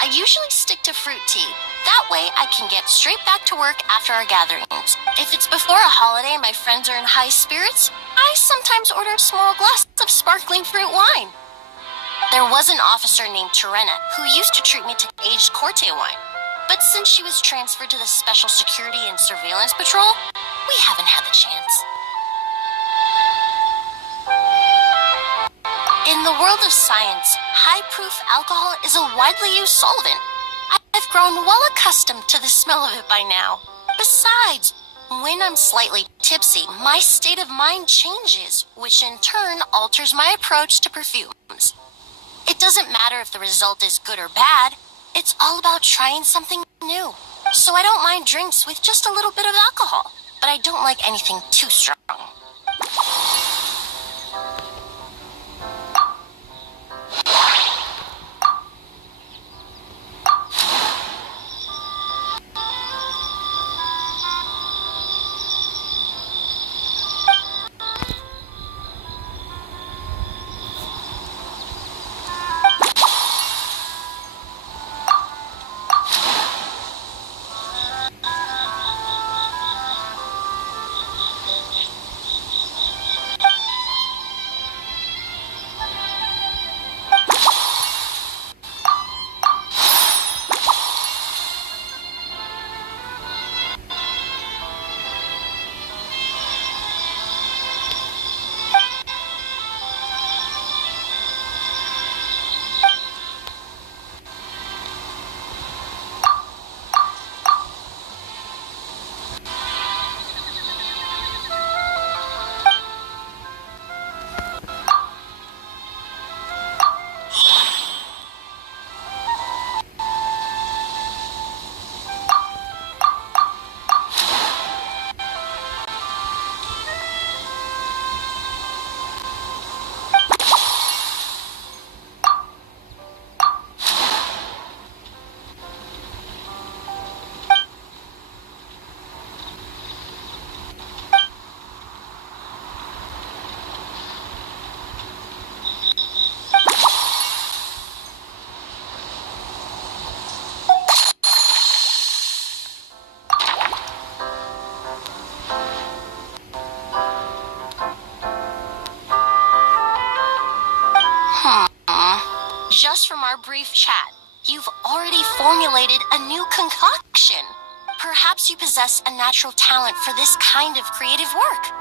I usually stick to fruit tea. That way, I can get straight back to work after our gatherings. If it's before a holiday and my friends are in high spirits, I sometimes order a small glass of sparkling fruit wine. There was an officer named Terena who used to treat me to aged Corte wine. But since she was transferred to the Special Security and Surveillance Patrol, we haven't had the chance. In the world of science, high-proof alcohol is a widely used solvent. I've grown well accustomed to the smell of it by now. Besides, when I'm slightly tipsy, my state of mind changes, which in turn alters my approach to perfumes. It doesn't matter if the result is good or bad. It's all about trying something new, so I don't mind drinks with just a little bit of alcohol, but I don't like anything too strong. Just from our brief chat, you've already formulated a new concoction. Perhaps you possess a natural talent for this kind of creative work.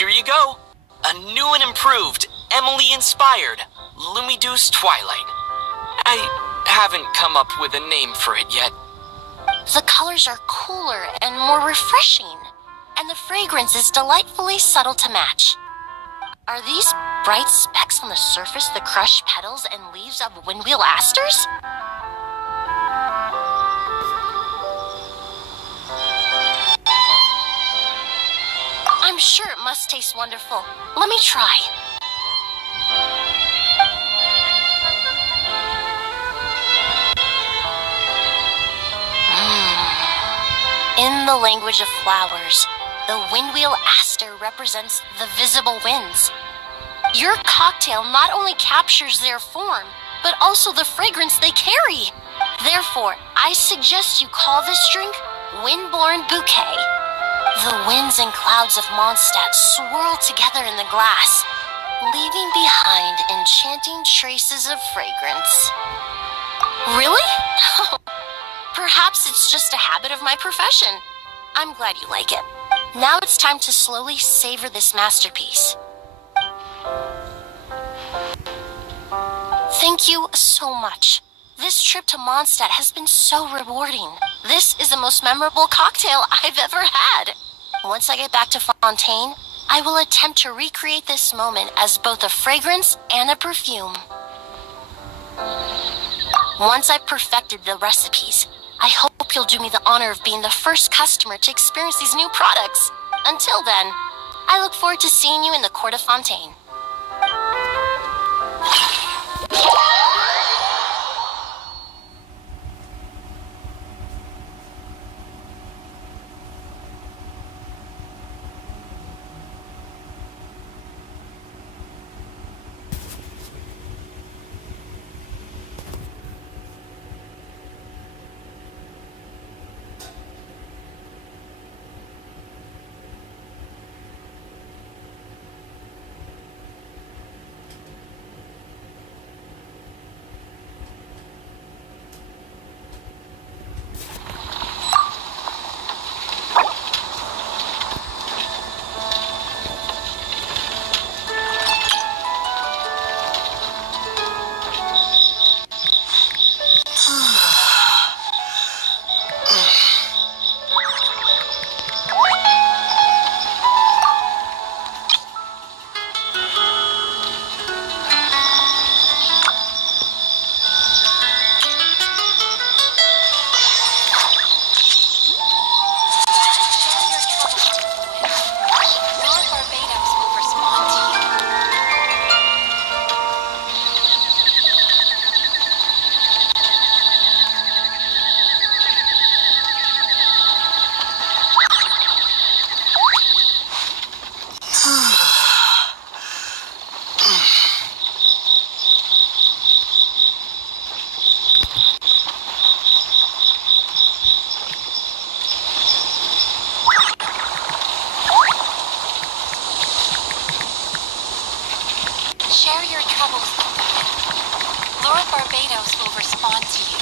Here you go. A new and improved, Emily-inspired Lumiduce Twilight. I haven't come up with a name for it yet. The colors are cooler and more refreshing, and the fragrance is delightfully subtle to match. Are these bright specks on the surface the crushed petals and leaves of windwheel asters? I'm sure it must taste wonderful. Let me try. In the language of flowers, the windwheel aster represents the visible winds. Your cocktail not only captures their form, but also the fragrance they carry. Therefore, I suggest you call this drink Windborne Bouquet. The winds and clouds of Mondstadt swirl together in the glass, leaving behind enchanting traces of fragrance. Really? Perhaps it's just a habit of my profession. I'm glad you like it. Now it's time to slowly savor this masterpiece. Thank you so much. This trip to Mondstadt has been so rewarding. This is the most memorable cocktail I've ever had. Once I get back to Fontaine, I will attempt to recreate this moment as both a fragrance and a perfume. Once I've perfected the recipes, I hope you'll do me the honor of being the first customer to experience these new products. Until then, I look forward to seeing you in the Court of Fontaine. Share your troubles with the wind. Lord Barbados will respond to you.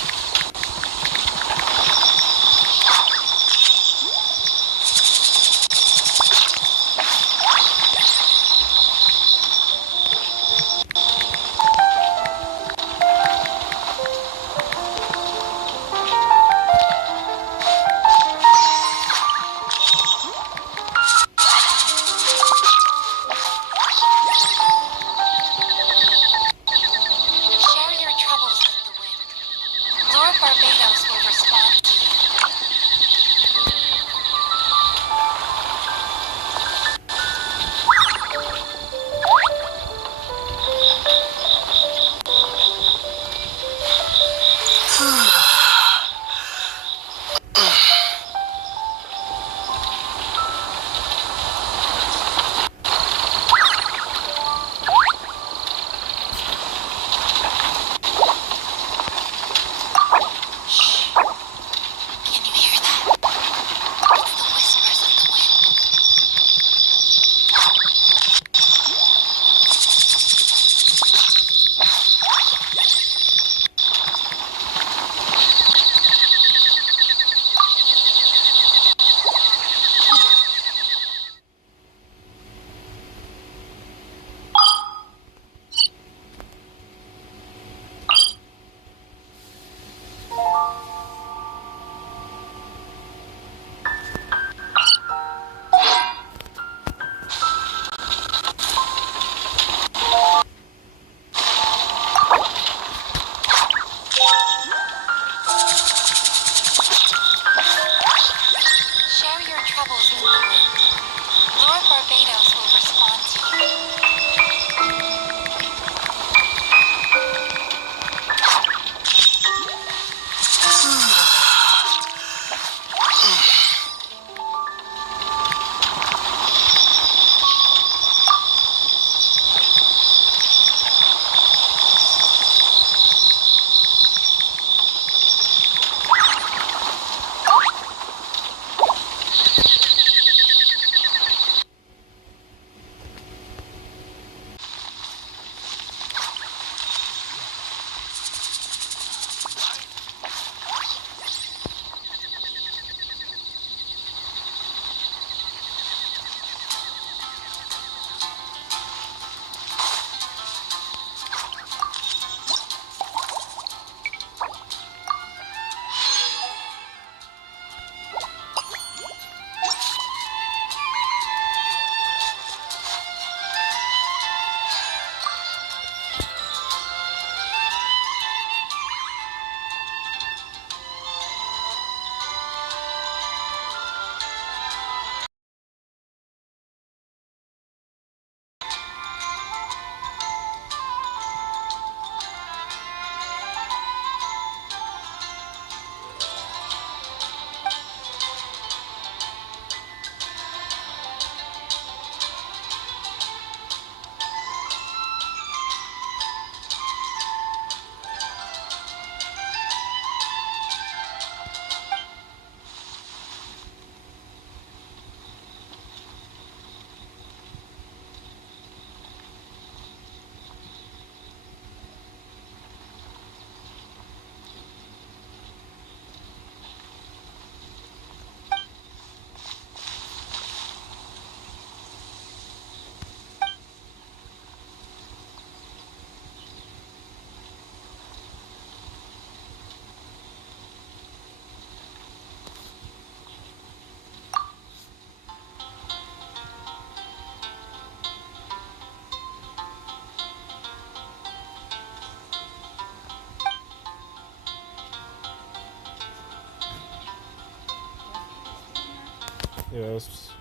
Yes.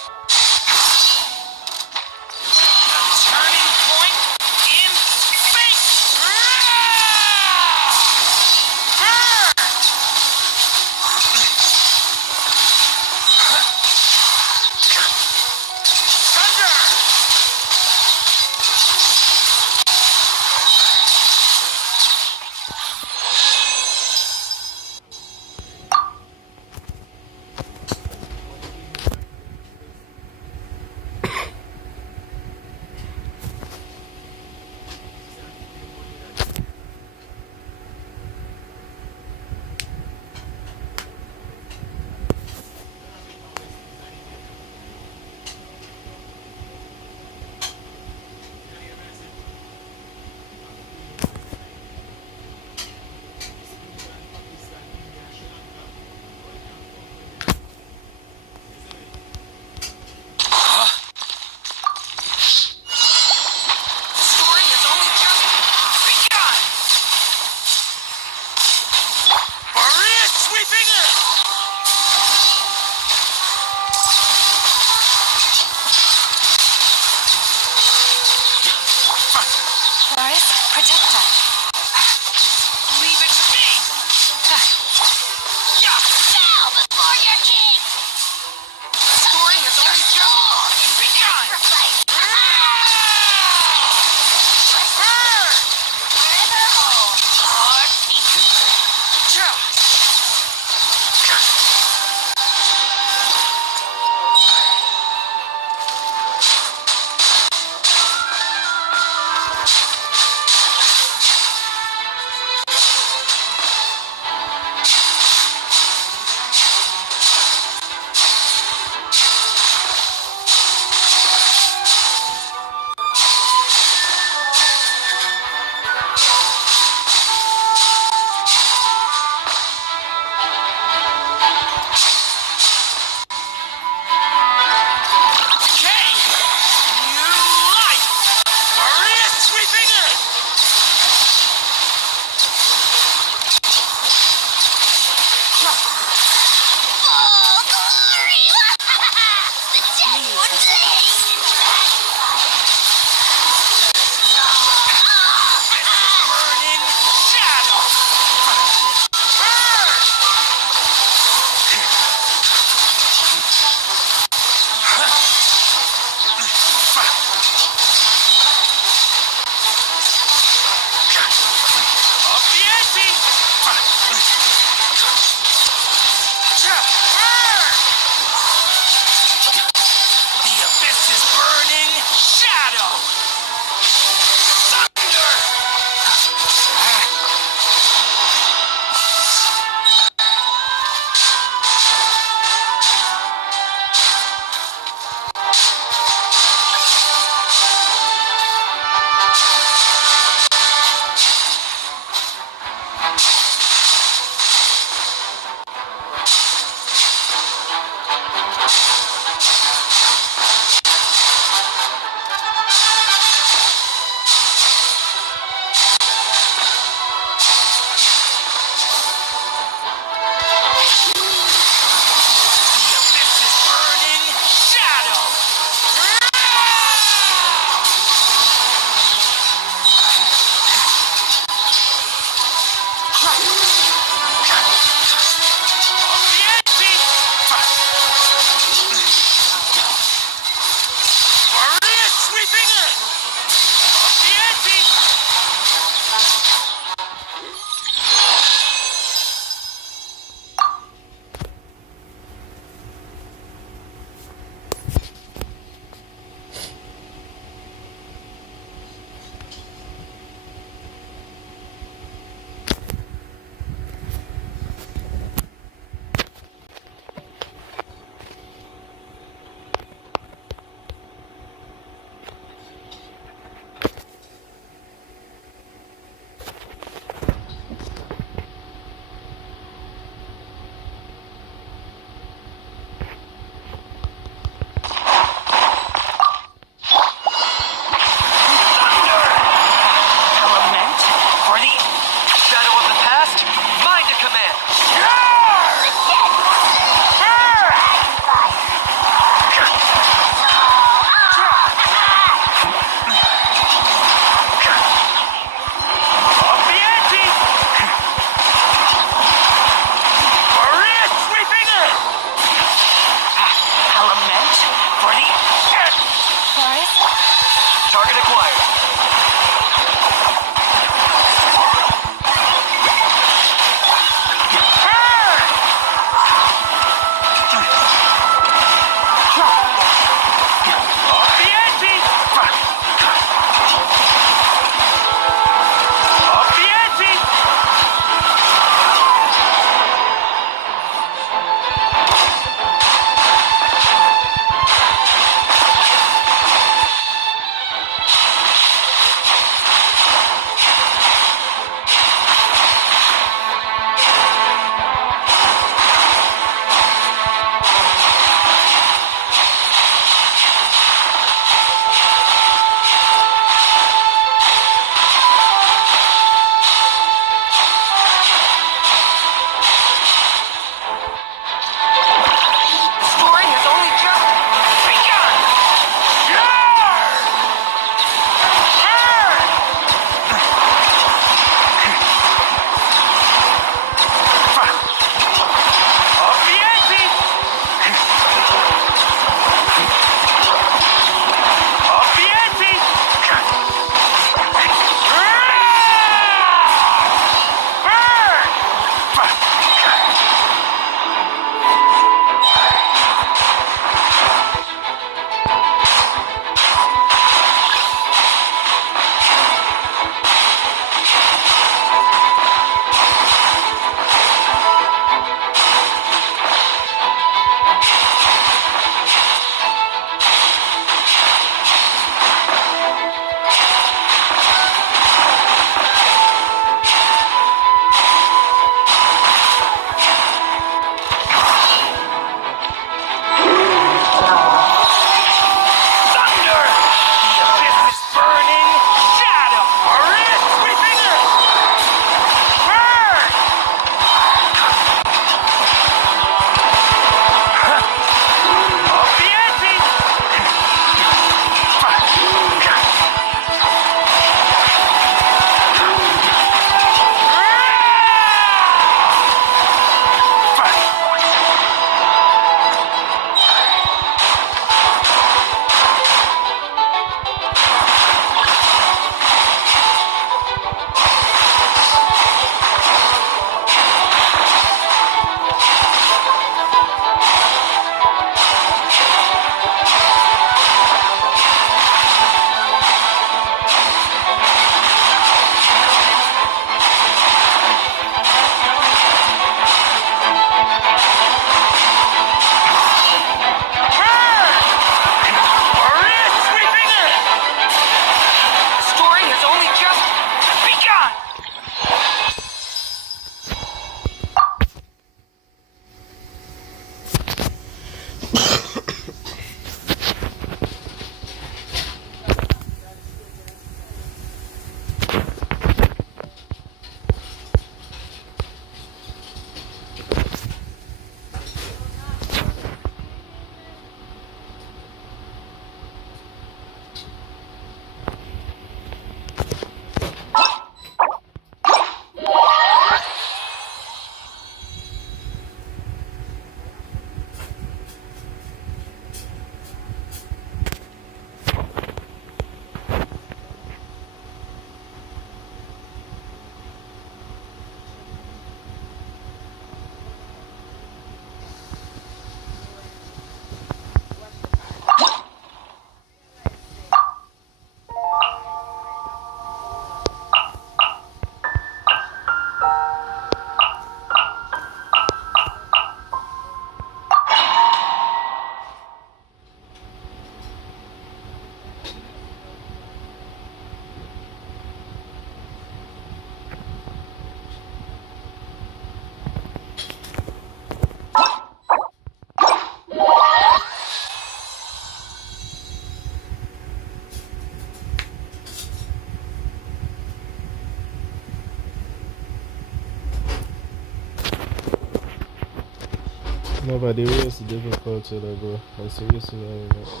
No, but the race is difficult to level. I seriously don't know. So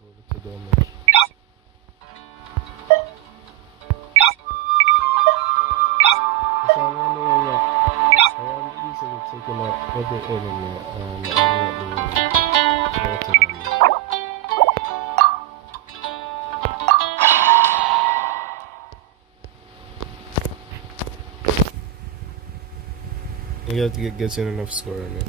little damage. So I want easily taking out every enemy and I'm not doing better than me. You have to get in enough score in it.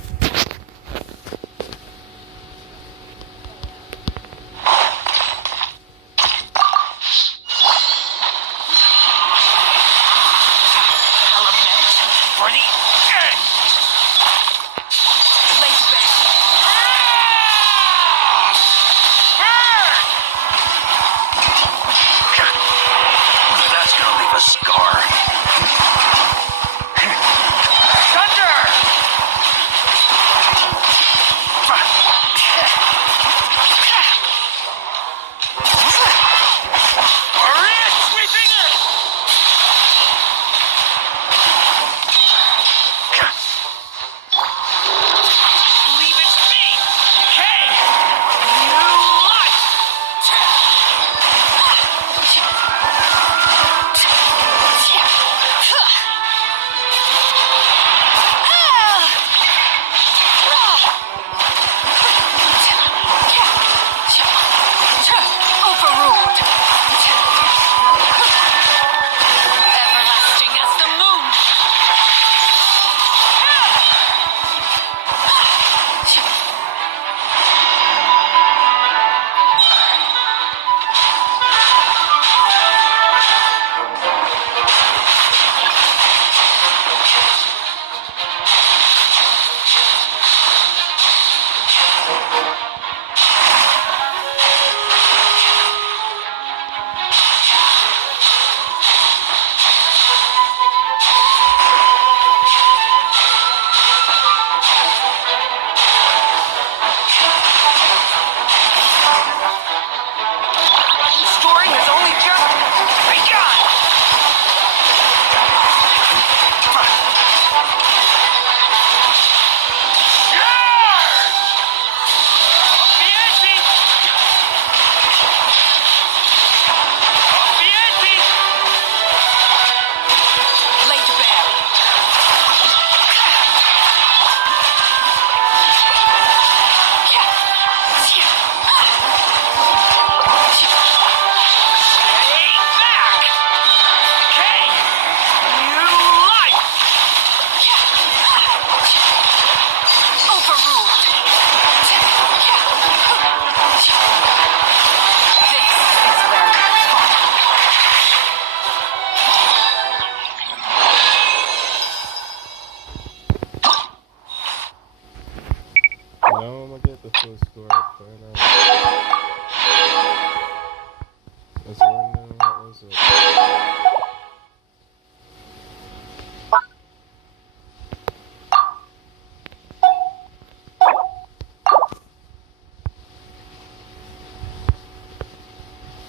That's one, what was it?